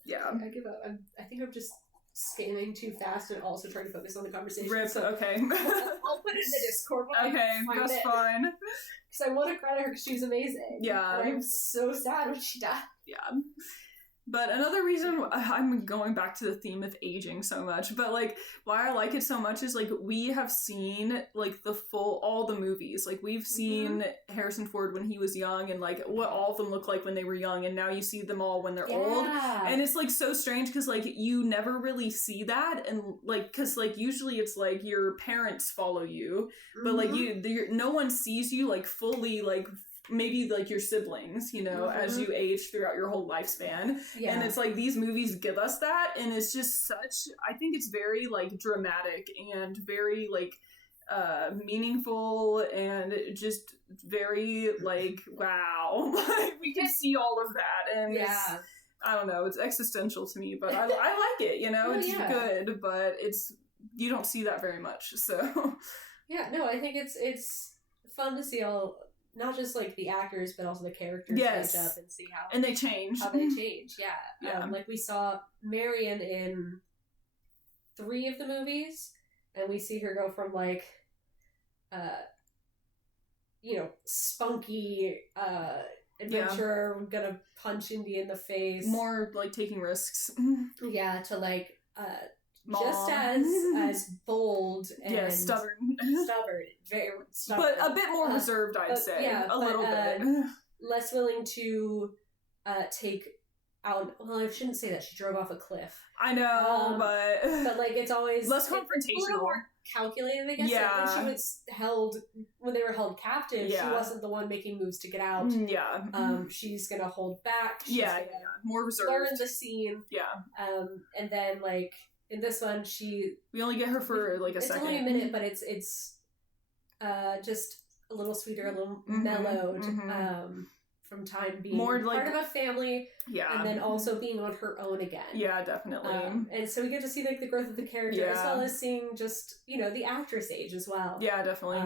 Yeah. I give up. I think I'm just scanning too fast and also trying to focus on the conversation. Rip, so okay. I'll put it in the Discord. Okay, that's fine. Because I want to credit her because she was amazing. Yeah. And I'm so sad when she died. Yeah. But another reason I'm going back to the theme of aging so much, but like why I like it so much is like we have seen like all the movies. Like we've seen Harrison Ford when he was young and like what all of them look like when they were young, and now you see them all when they're old. And it's like so strange because like you never really see that, and like because like usually it's like your parents follow you, but like no one sees you like fully like maybe like your siblings, you know, as you age throughout your whole lifespan. Yeah. And it's like these movies give us that, and it's just such, I think it's very like dramatic and very like meaningful and just very like wow. Like we can see all of that, and it's, I don't know, it's existential to me, but I like it, you know. It's good, but you don't see that very much, so yeah, no, I think it's fun to see all, not just like the actors, but also the characters change up and see how they change. Yeah. Like we saw Marion in 3 of the movies, and we see her go from like, you know, spunky adventurer, gonna punch Indy in the face. More, like, taking risks. Yeah, to, like, Mom. just as bold and stubborn, very stubborn, but a bit more reserved, I'd say. Yeah, a little bit less willing to take out. Well, I shouldn't say that. She drove off a cliff. I know, but like it's always less confrontational, a little more calculated, I guess. Yeah. Like when she was when they were held captive, she wasn't the one making moves to get out. Yeah. She's gonna hold back. She's more reserved. Learn the scene. Yeah. And then like in this one, we only get her for like a second. It's only a minute, but it's just a little sweeter, a little mellowed. From time being more like part of a family, and then also being on her own again. Yeah, definitely. And so we get to see like the growth of the character as well as seeing just the actress age as well. Yeah, definitely.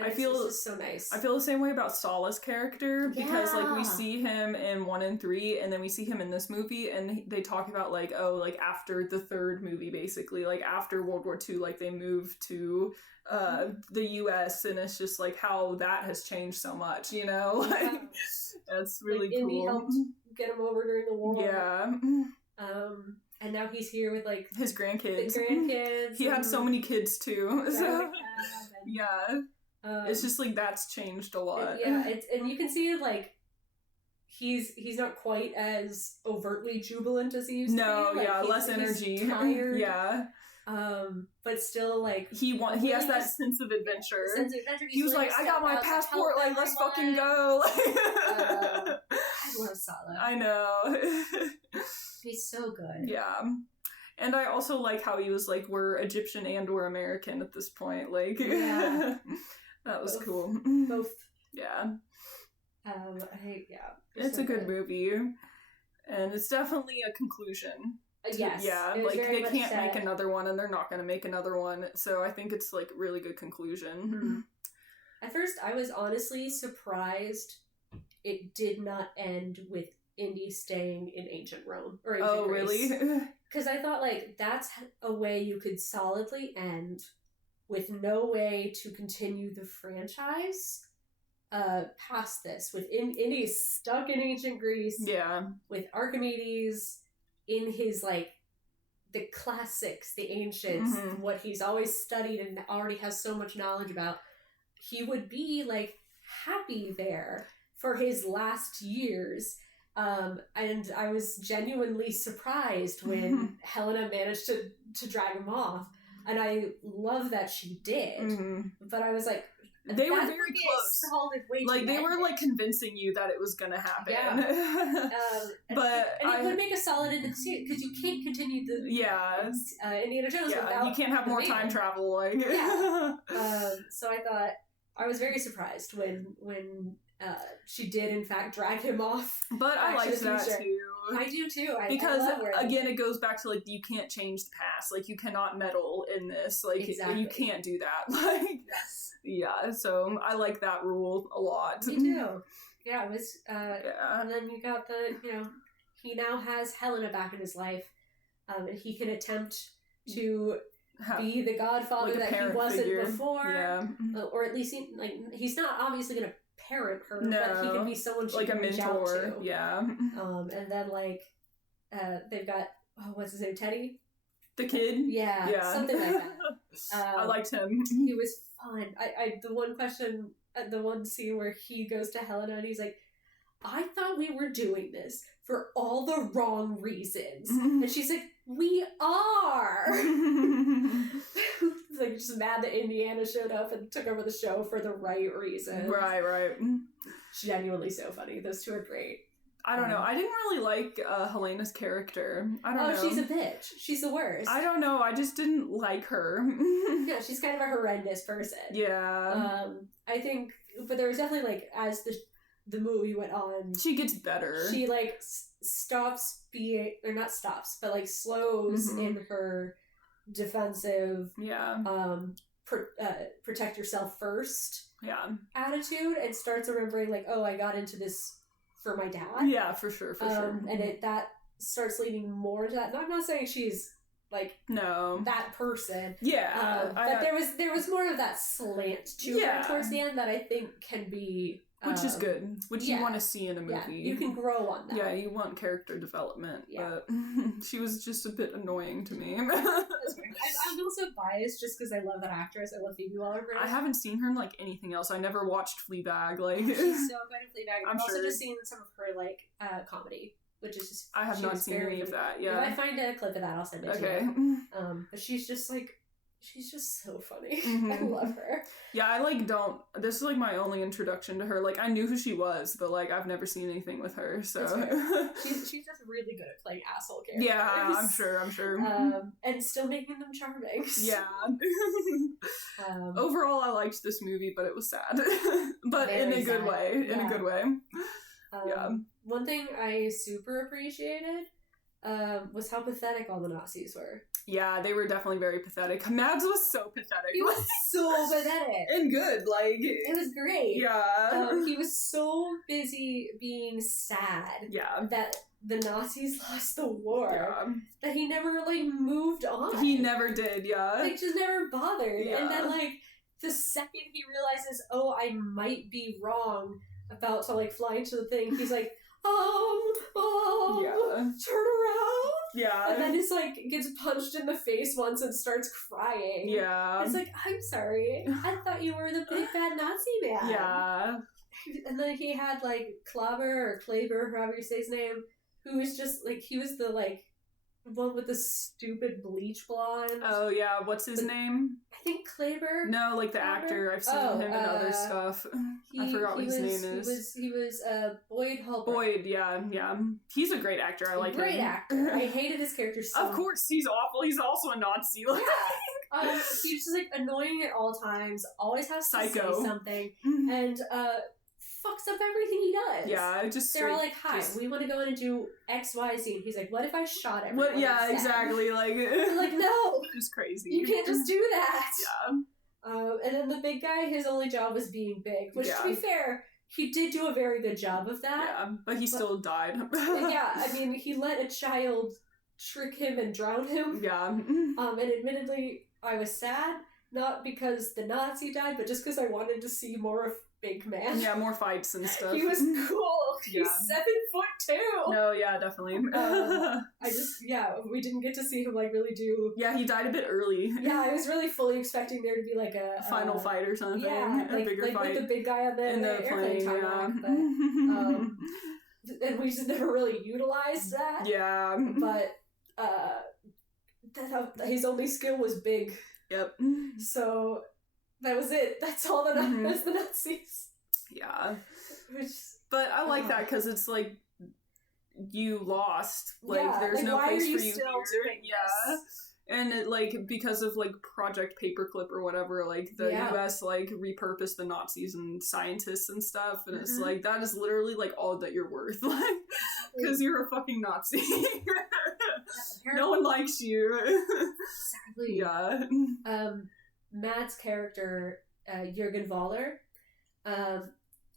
I feel it's so nice. I feel the same way about Salah's character because like we see him in 1 and 3, and then we see him in this movie, and they talk about like after the third movie, basically like after World War II, like they moved to the US, and it's just like how that has changed so much, like that's really cool. Indy helped get him over during the war. Yeah. And now he's here with like his grandkids. The grandkids. He had so many kids too. So it's just like that's changed a lot. And you can see like he's not quite as overtly jubilant as he used to be. Like, less energy. Tired. Yeah. But still, like he has that sense of adventure. He was like, I got my passport. Like, let's fucking go. I love Salah. I know. He's so good. Yeah, and I also like how he was like, we're Egyptian and we're American at this point. Like, that was cool. Both. Yeah. It's a good movie, and it's definitely a conclusion. Yes. Yeah, like they can't make another one, and they're not going to make another one. So I think it's like really good conclusion. Mm-hmm. At first, I was honestly surprised it did not end with Indy staying in ancient Rome or ancient Greece. Really? Because I thought like that's a way you could solidly end with no way to continue the franchise past this. With Indy's stuck in ancient Greece. Yeah. With Archimedes in his like the classics, the ancients, what he's always studied and already has so much knowledge about, he would be like happy there for his last years. And I was genuinely surprised when Helena managed to drag him off, and I love that she did. But I was like, they were very close. Solid way like they were like convincing you that it was gonna happen. Yeah. But it would make a solid end because you can't continue the Indiana Jones without you can't have more time travel. Like so I thought I was very surprised when she did in fact drag him off. But I liked that too. I do too. Because again, it goes back to like you can't change the past. Like you cannot meddle in this. Like you can't do that. Like yeah. So I like that rule a lot. Me too. Yeah. It was. And then you got he now has Helena back in his life, and he can attempt to be the godfather like that he wasn't before, or at least he's not obviously gonna parent her, but he can be someone she like can a reach mentor. Out to. Yeah. And then they've got what's his name, Teddy, the kid. Yeah, something like that. I liked him. He was fun. The one question, the one scene where he goes to Helena and he's like, I thought we were doing this for all the wrong reasons. And she's like, we are. Like just mad that Indiana showed up and took over the show for the right reason. Right. Genuinely so funny. Those two are great. I don't know. I didn't really like Helena's character. I don't know. Oh, she's a bitch. She's the worst. I don't know. I just didn't like her. Yeah, she's kind of a horrendous person. Yeah. I think, but there was definitely like as the movie went on, she gets better. She like stops being, or not stops, but like slows in her defensive protect yourself first attitude, and starts remembering like, oh, I got into this for my dad. Yeah, for sure. And that starts leading more to that. And I'm not saying she's no, that person. Yeah. But there was more of that slant to her towards the end that I think can be... which is good. Which you want to see in a movie. Yeah, you can grow on that. Yeah, you want character development. Yeah. But she was just a bit annoying to me. I'm also biased just because I love that actress. I love Phoebe Waller-Bridge. I haven't seen her in, like, anything else. I never watched Fleabag. Like, she's so good in Fleabag. I've also just seen some of her, like, comedy. Which is just... I have not seen any of that, yeah. If I find a clip of that, I'll send it to you. But she's just, like... She's just so funny. I love her. Yeah, I, like, don't... This is, like, my only introduction to her. Like, I knew who she was, but, like, I've never seen anything with her, so... she's just really good at playing asshole characters. Yeah, I'm sure. And still making them charming. Yeah. Overall, I liked this movie, but it was sad. But in a good way. In a good way. One thing I super appreciated was how pathetic all the Nazis were. Yeah, they were definitely very pathetic. Mads was so pathetic. He was so pathetic. And good, like... It was great. Yeah. He was so busy being sad that the Nazis lost the war that he never, like, moved on. He never did, Like, just never bothered. Yeah. And then, like, the second he realizes, oh, I might be wrong about to, like, fly into the thing, he's like... turn around. Yeah. And then he's like, gets punched in the face once and starts crying. Yeah. It's like, I'm sorry. I thought you were the big bad Nazi man. Yeah. And then he had, like, Kleber, however you say his name, who was just, like, he was the, like, one with the stupid bleach blonde. Oh, yeah. What's his name? I think Kleber. No, like the actor. I've seen him in other stuff. I forgot what his name is. He was Boyd Holbrook. Boyd, yeah. He's a great actor. I like him. Great actor. I hated his character so much. Of course, he's awful. He's also a Nazi. Yeah. He's just, like, annoying at all times. Always has to say something. And, fucks up everything he does. Yeah, just they're all like, "Hi, we want to go in and do X, Y, Z." And he's like, "What if I shot everyone?" What? Yeah, exactly. Like, like no, just crazy. You can't just do that. Yeah. And then the big guy, his only job was being big, which, to be fair, he did do a very good job of that. Yeah, but he still died. Yeah, I mean, he let a child trick him and drown him. Yeah. And admittedly, I was sad, not because the Nazi died, but just because I wanted to see more of Big Man. Yeah, more fights and stuff. He was cool. He's 7'2". No, yeah, definitely. We didn't get to see him, like, really do... Yeah, he died a bit early. Yeah, I was really fully expecting there to be, like, a final fight or something. Yeah, a bigger fight. With the big guy on the airplane tarmac. But, and we just never really utilized that. Yeah. But, his only skill was big. Yep. So... That was it. That's all that that's the Nazis. Yeah. But I like that because it's like you lost. Like there's no place for you still here. This? And it, like, because of, like, Project Paperclip or whatever, like, the US, like, repurposed the Nazis and scientists and stuff, and it's like, that is literally, like, all that you're worth, like, because you're a fucking Nazi. No one likes you. Exactly. Yeah. Matt's character, Jürgen Voller,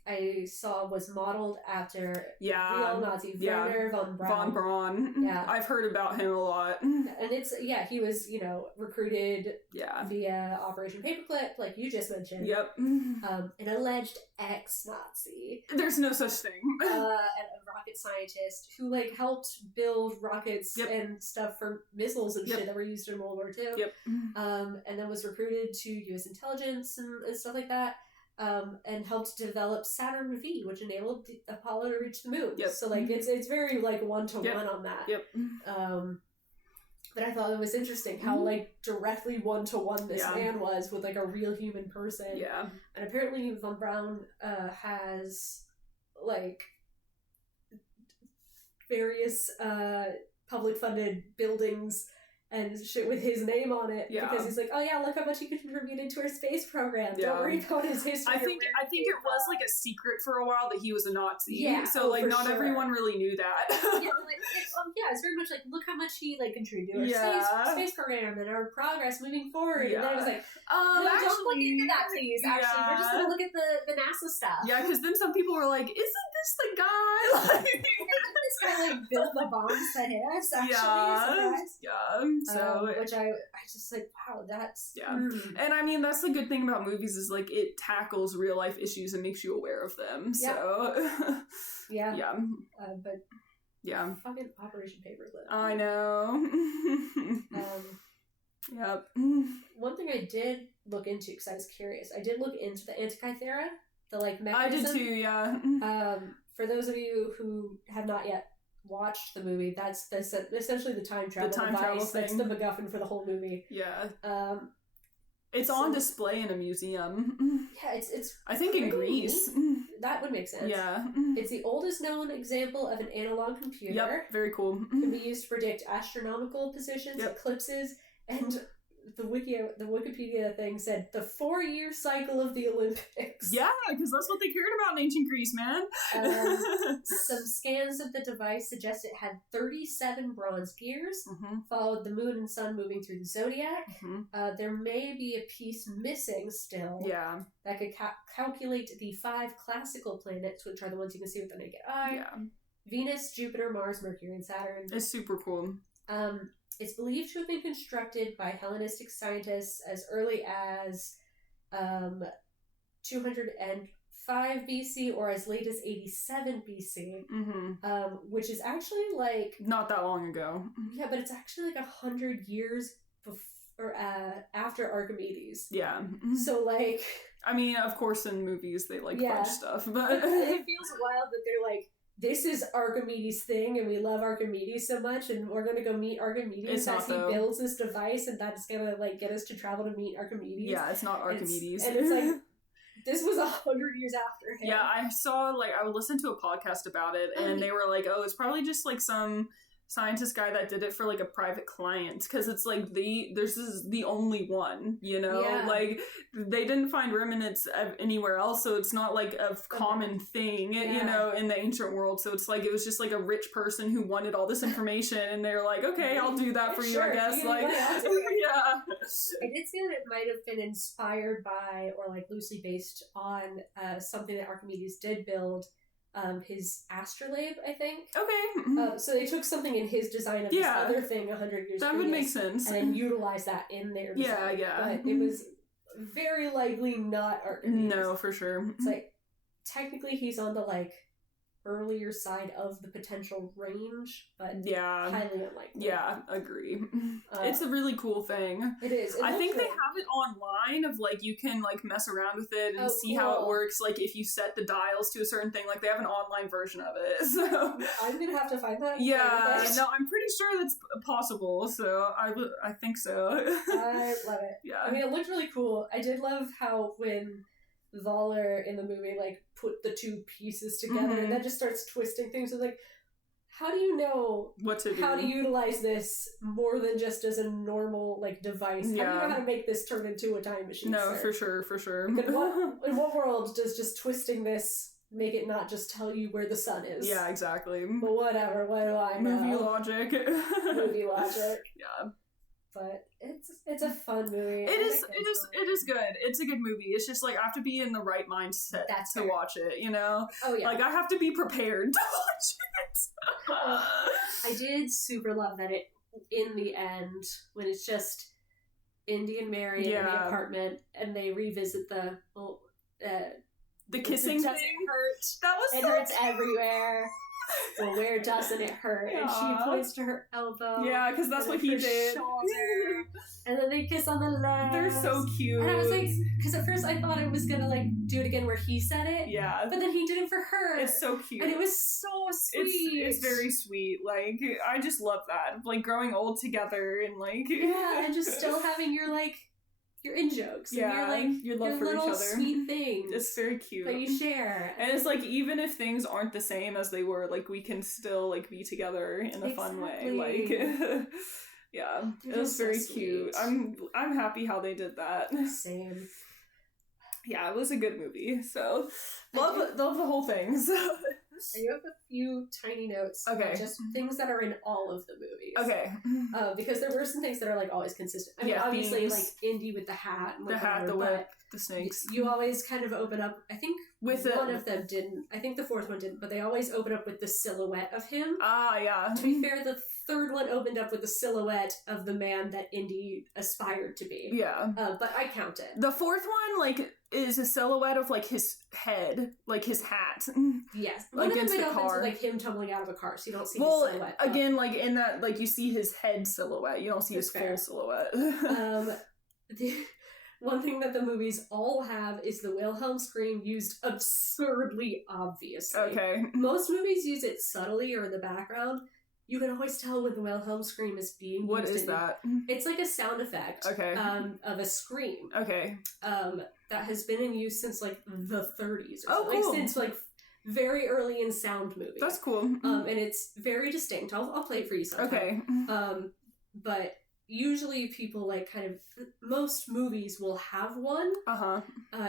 I saw was modeled after real Nazi Werner von Braun. Yeah, I've heard about him a lot. And it's he was recruited via Operation Paperclip, like you just mentioned. Yep. An alleged ex-Nazi. There's no such thing. And a rocket scientist who like helped build rockets and stuff for missiles and shit that were used in World War II. Yep. And then was recruited to U.S. intelligence and stuff like that. And helped develop Saturn V, which enabled Apollo to reach the moon. Yep. So like it's very like one-to-one on that. Yep. But I thought it was interesting how like directly one-to-one this man was with like a real human person. Yeah. And apparently von Braun has like various public funded buildings and shit with his name on it because he's like, oh yeah, look how much he contributed to our space program. Don't worry about his history. I think it was like a secret for a while that he was a Nazi. Yeah, so like not everyone really knew that. It's very much like look how much he like contributed to our space program and our progress moving forward. And then it was like, no, don't look into that, please. Actually, we're just gonna look at the NASA stuff. Yeah, because then some people were like, isn't this the guy? Like, didn't this guy like build the bombs that hit us? Actually, yeah. So which I just like, wow, that's and I mean that's the good thing about movies is like it tackles real life issues and makes you aware of them. So but fucking Operation Paperclip. I know. Yep. One thing I did look into because I was curious, I did look into the Antikythera, the like I mechanism. did too, yeah. For those of you who have not yet watched the movie, that's essentially the time travel device. That's the MacGuffin for the whole movie. Yeah. It's on display in a museum. Yeah, it's I think in Greece. That would make sense. Yeah. It's the oldest known example of an analog computer. Yep, very cool. Can be used to predict astronomical positions, eclipses, and the Wikipedia thing said the 4-year cycle of the Olympics. Yeah, because that's what they cared about in ancient Greece, man. Some scans of the device suggest it had 37 bronze gears, followed the moon and sun moving through the zodiac. There may be a piece missing still that could calculate the 5 classical planets, which are the ones you can see with the naked eye. Yeah. Venus, Jupiter, Mars, Mercury, and Saturn. It's super cool. It's believed to have been constructed by Hellenistic scientists as early as 205 BC or as late as 87 BC, which is actually like... Not that long ago. Yeah, but it's actually like 100 years before, after Archimedes. Yeah. So like... I mean, of course in movies they like fudge stuff, but... It feels wild that they're like, this is Archimedes' thing, and we love Archimedes so much, and we're gonna go meet Archimedes as he builds this device, and that's gonna like get us to travel to meet Archimedes. Yeah, it's not Archimedes. And it's like, this was 100 years after him. Yeah, I saw, like, I would listen to a podcast about it, and they were like, oh, it's probably just like some scientist guy that did it for like a private client, because it's like this is the only one, you know? Like they didn't find remnants anywhere else, so it's not like a common thing, you know, in the ancient world. So it's like it was just like a rich person who wanted all this information, and they're like, okay, I'll do that for you, I guess. Like I did see that it might have been inspired by or like loosely based on something that Archimedes did build, his astrolabe, I think. Okay. So they took something in his design of this other thing 100 years that would make sense, and then utilized that in their design. But it was very likely not Archimedes. No, for sure. It's like technically he's on the like earlier side of the potential range, but highly unlikely. Yeah, agree. It's a really cool thing. It is. I think they have it online of like you can like mess around with it and see how it works. Like if you set the dials to a certain thing, like they have an online version of it. So I'm gonna have to find that. Yeah, no, I'm pretty sure that's possible. So I think so. I love it. Yeah, I mean it looked really cool. I did love how when Voller in the movie like put the two pieces together and then just starts twisting things. It's like, how do you know what to do? How to utilize this more than just as a normal like device? How do you know how to make this turn into a time machine? No, for sure. Like, in what world does just twisting this make it not just tell you where the sun is? Yeah, exactly. But whatever, what do I know? Movie logic. Yeah. But it's a fun movie. It is good. It's a good movie. It's just like I have to be in the right mindset to watch it, you know? Oh yeah. Like I have to be prepared to watch it. I did super love that it in the end, when it's just Indy and Mary in the apartment and they revisit the kissing thing. Hurt. That was it hurts everywhere. Well, where doesn't it hurt? And she points to her elbow. Yeah, because that's what he did. Shoulder, and then they kiss on the leg. They're so cute. And I was like, because at first I thought it was gonna like do it again where he said it. Yeah. But then he did it for her. It's so cute. And it was so sweet. It's very sweet. Like I just love that. Like growing old together and like and just still having your like your in-jokes. Yeah, and your love for little each other. Sweet things. It's very cute. That you share. And it's like, even if things aren't the same as they were, like, we can still, like, be together in a fun way. Like, yeah. It was very cute. I'm happy how they did that. Same. Yeah, it was a good movie. So, love the whole thing. So. I have a few tiny notes. Okay. Just things that are in all of the movies. Okay. Because there were some things that are like always consistent. I mean, obviously, themes. like Indy with the hat. And the hat, the whip, the snakes. You always kind of open up, I think with one of them didn't. I think the fourth one didn't, but they always open up with the silhouette of him. Ah, yeah. To be fair, the third one opened up with the silhouette of the man that Indy aspired to be. Yeah. But I count it. The fourth one, like, is a silhouette of, like, his head, like his hat. Yes. Against the car. To, like, him tumbling out of a car, so you don't see his silhouette. Well, again, like, in that, like, you see his head silhouette. You don't see his full silhouette. One thing that the movies all have is the Wilhelm scream used absurdly obviously. Okay. Most movies use it subtly or in the background. You can always tell when the Wilhelm scream is being used. What is that? It's like a sound effect. Okay. Of a scream. Okay. That has been in use since like the 30s. Or cool. Like since like very early in sound movies. That's cool. And it's very distinct. I'll play it for you sometime. Okay. But usually people like kind of most movies will have one.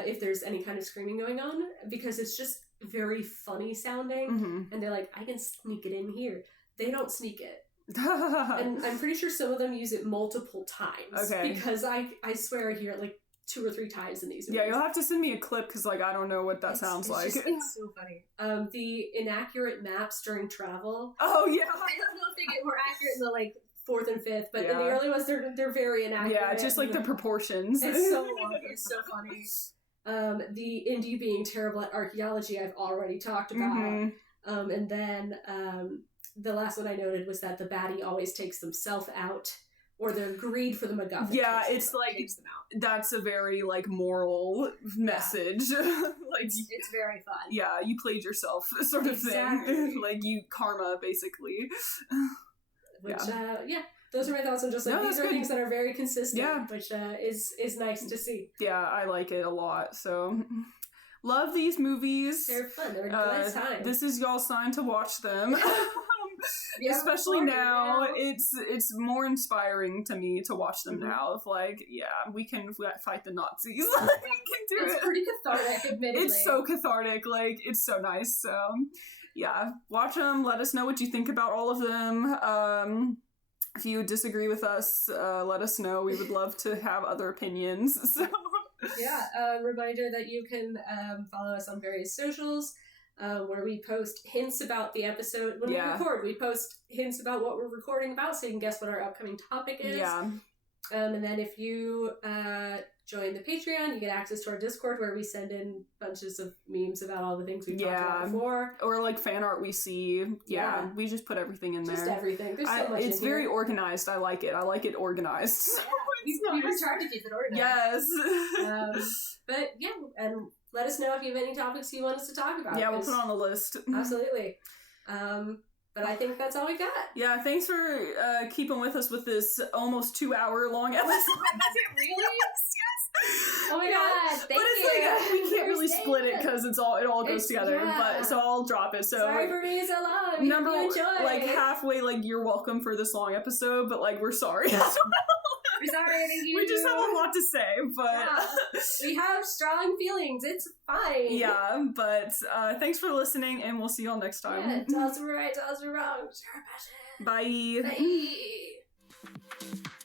If there's any kind of screaming going on, because it's just very funny sounding, and they're like, I can sneak it in here. They don't sneak it. And I'm pretty sure some of them use it multiple times. Okay. Because I swear I hear it like 2 or 3 times in these movies. Yeah, you'll have to send me a clip because like I don't know what that sounds like. It's so funny. The inaccurate maps during travel. Oh yeah. I don't know if they get more accurate in the like 4th and 5th, but in the early ones they're very inaccurate. Yeah, just like the proportions. It's so long. It's so funny. The Indy being terrible at archaeology I've already talked about. And then the last one I noted was that the baddie always takes themselves out, or their greed for the MacGuffin. Yeah, it's like that's a very like moral message. Like it's very fun. Yeah, you played yourself, sort of thing. Like you karma, basically. Which those are my thoughts on just like these are things that are very consistent. Which is nice to see. Yeah, I like it a lot. So. Love these movies. They're fun. They're a good time. This is y'all's sign to watch them. Especially now, it's more inspiring to me to watch them now. If like, we can fight the Nazis. We can do it's pretty cathartic, admittedly. It's so cathartic. Like, it's so nice. So, watch them. Let us know what you think about all of them. If you disagree with us, let us know. We would love to have other opinions. So. Reminder that you can follow us on various socials where we post hints about the episode. When we record, we post hints about what we're recording about so you can guess what our upcoming topic is. And then if you join the Patreon, you get access to our Discord where we send in bunches of memes about all the things we've talked about before. Or like fan art we see. We just put everything in there. Just everything. There's so much it's in very here. Organized. I like it. I like it organized. We worked hard to keep it organized. Yes. But and let us know if you have any topics you want us to talk about. Yeah, we'll put it on the list. Absolutely. But I think that's all we got. Yeah, thanks for keeping with us with this almost 2-hour-long episode. Is it really? Yes. Oh my god! Thank but it's like we can't really split it because it all goes together. But so I'll drop it. So sorry for being so long. Number like halfway, like you're welcome for this long episode, but like we're sorry. We're sorry. We just have a lot to say, but we have strong feelings. It's fine. Yeah, but thanks for listening, and we'll see y'all next time. Yeah, tell us we're right, tell us we're wrong. Share our passion. Bye. Bye.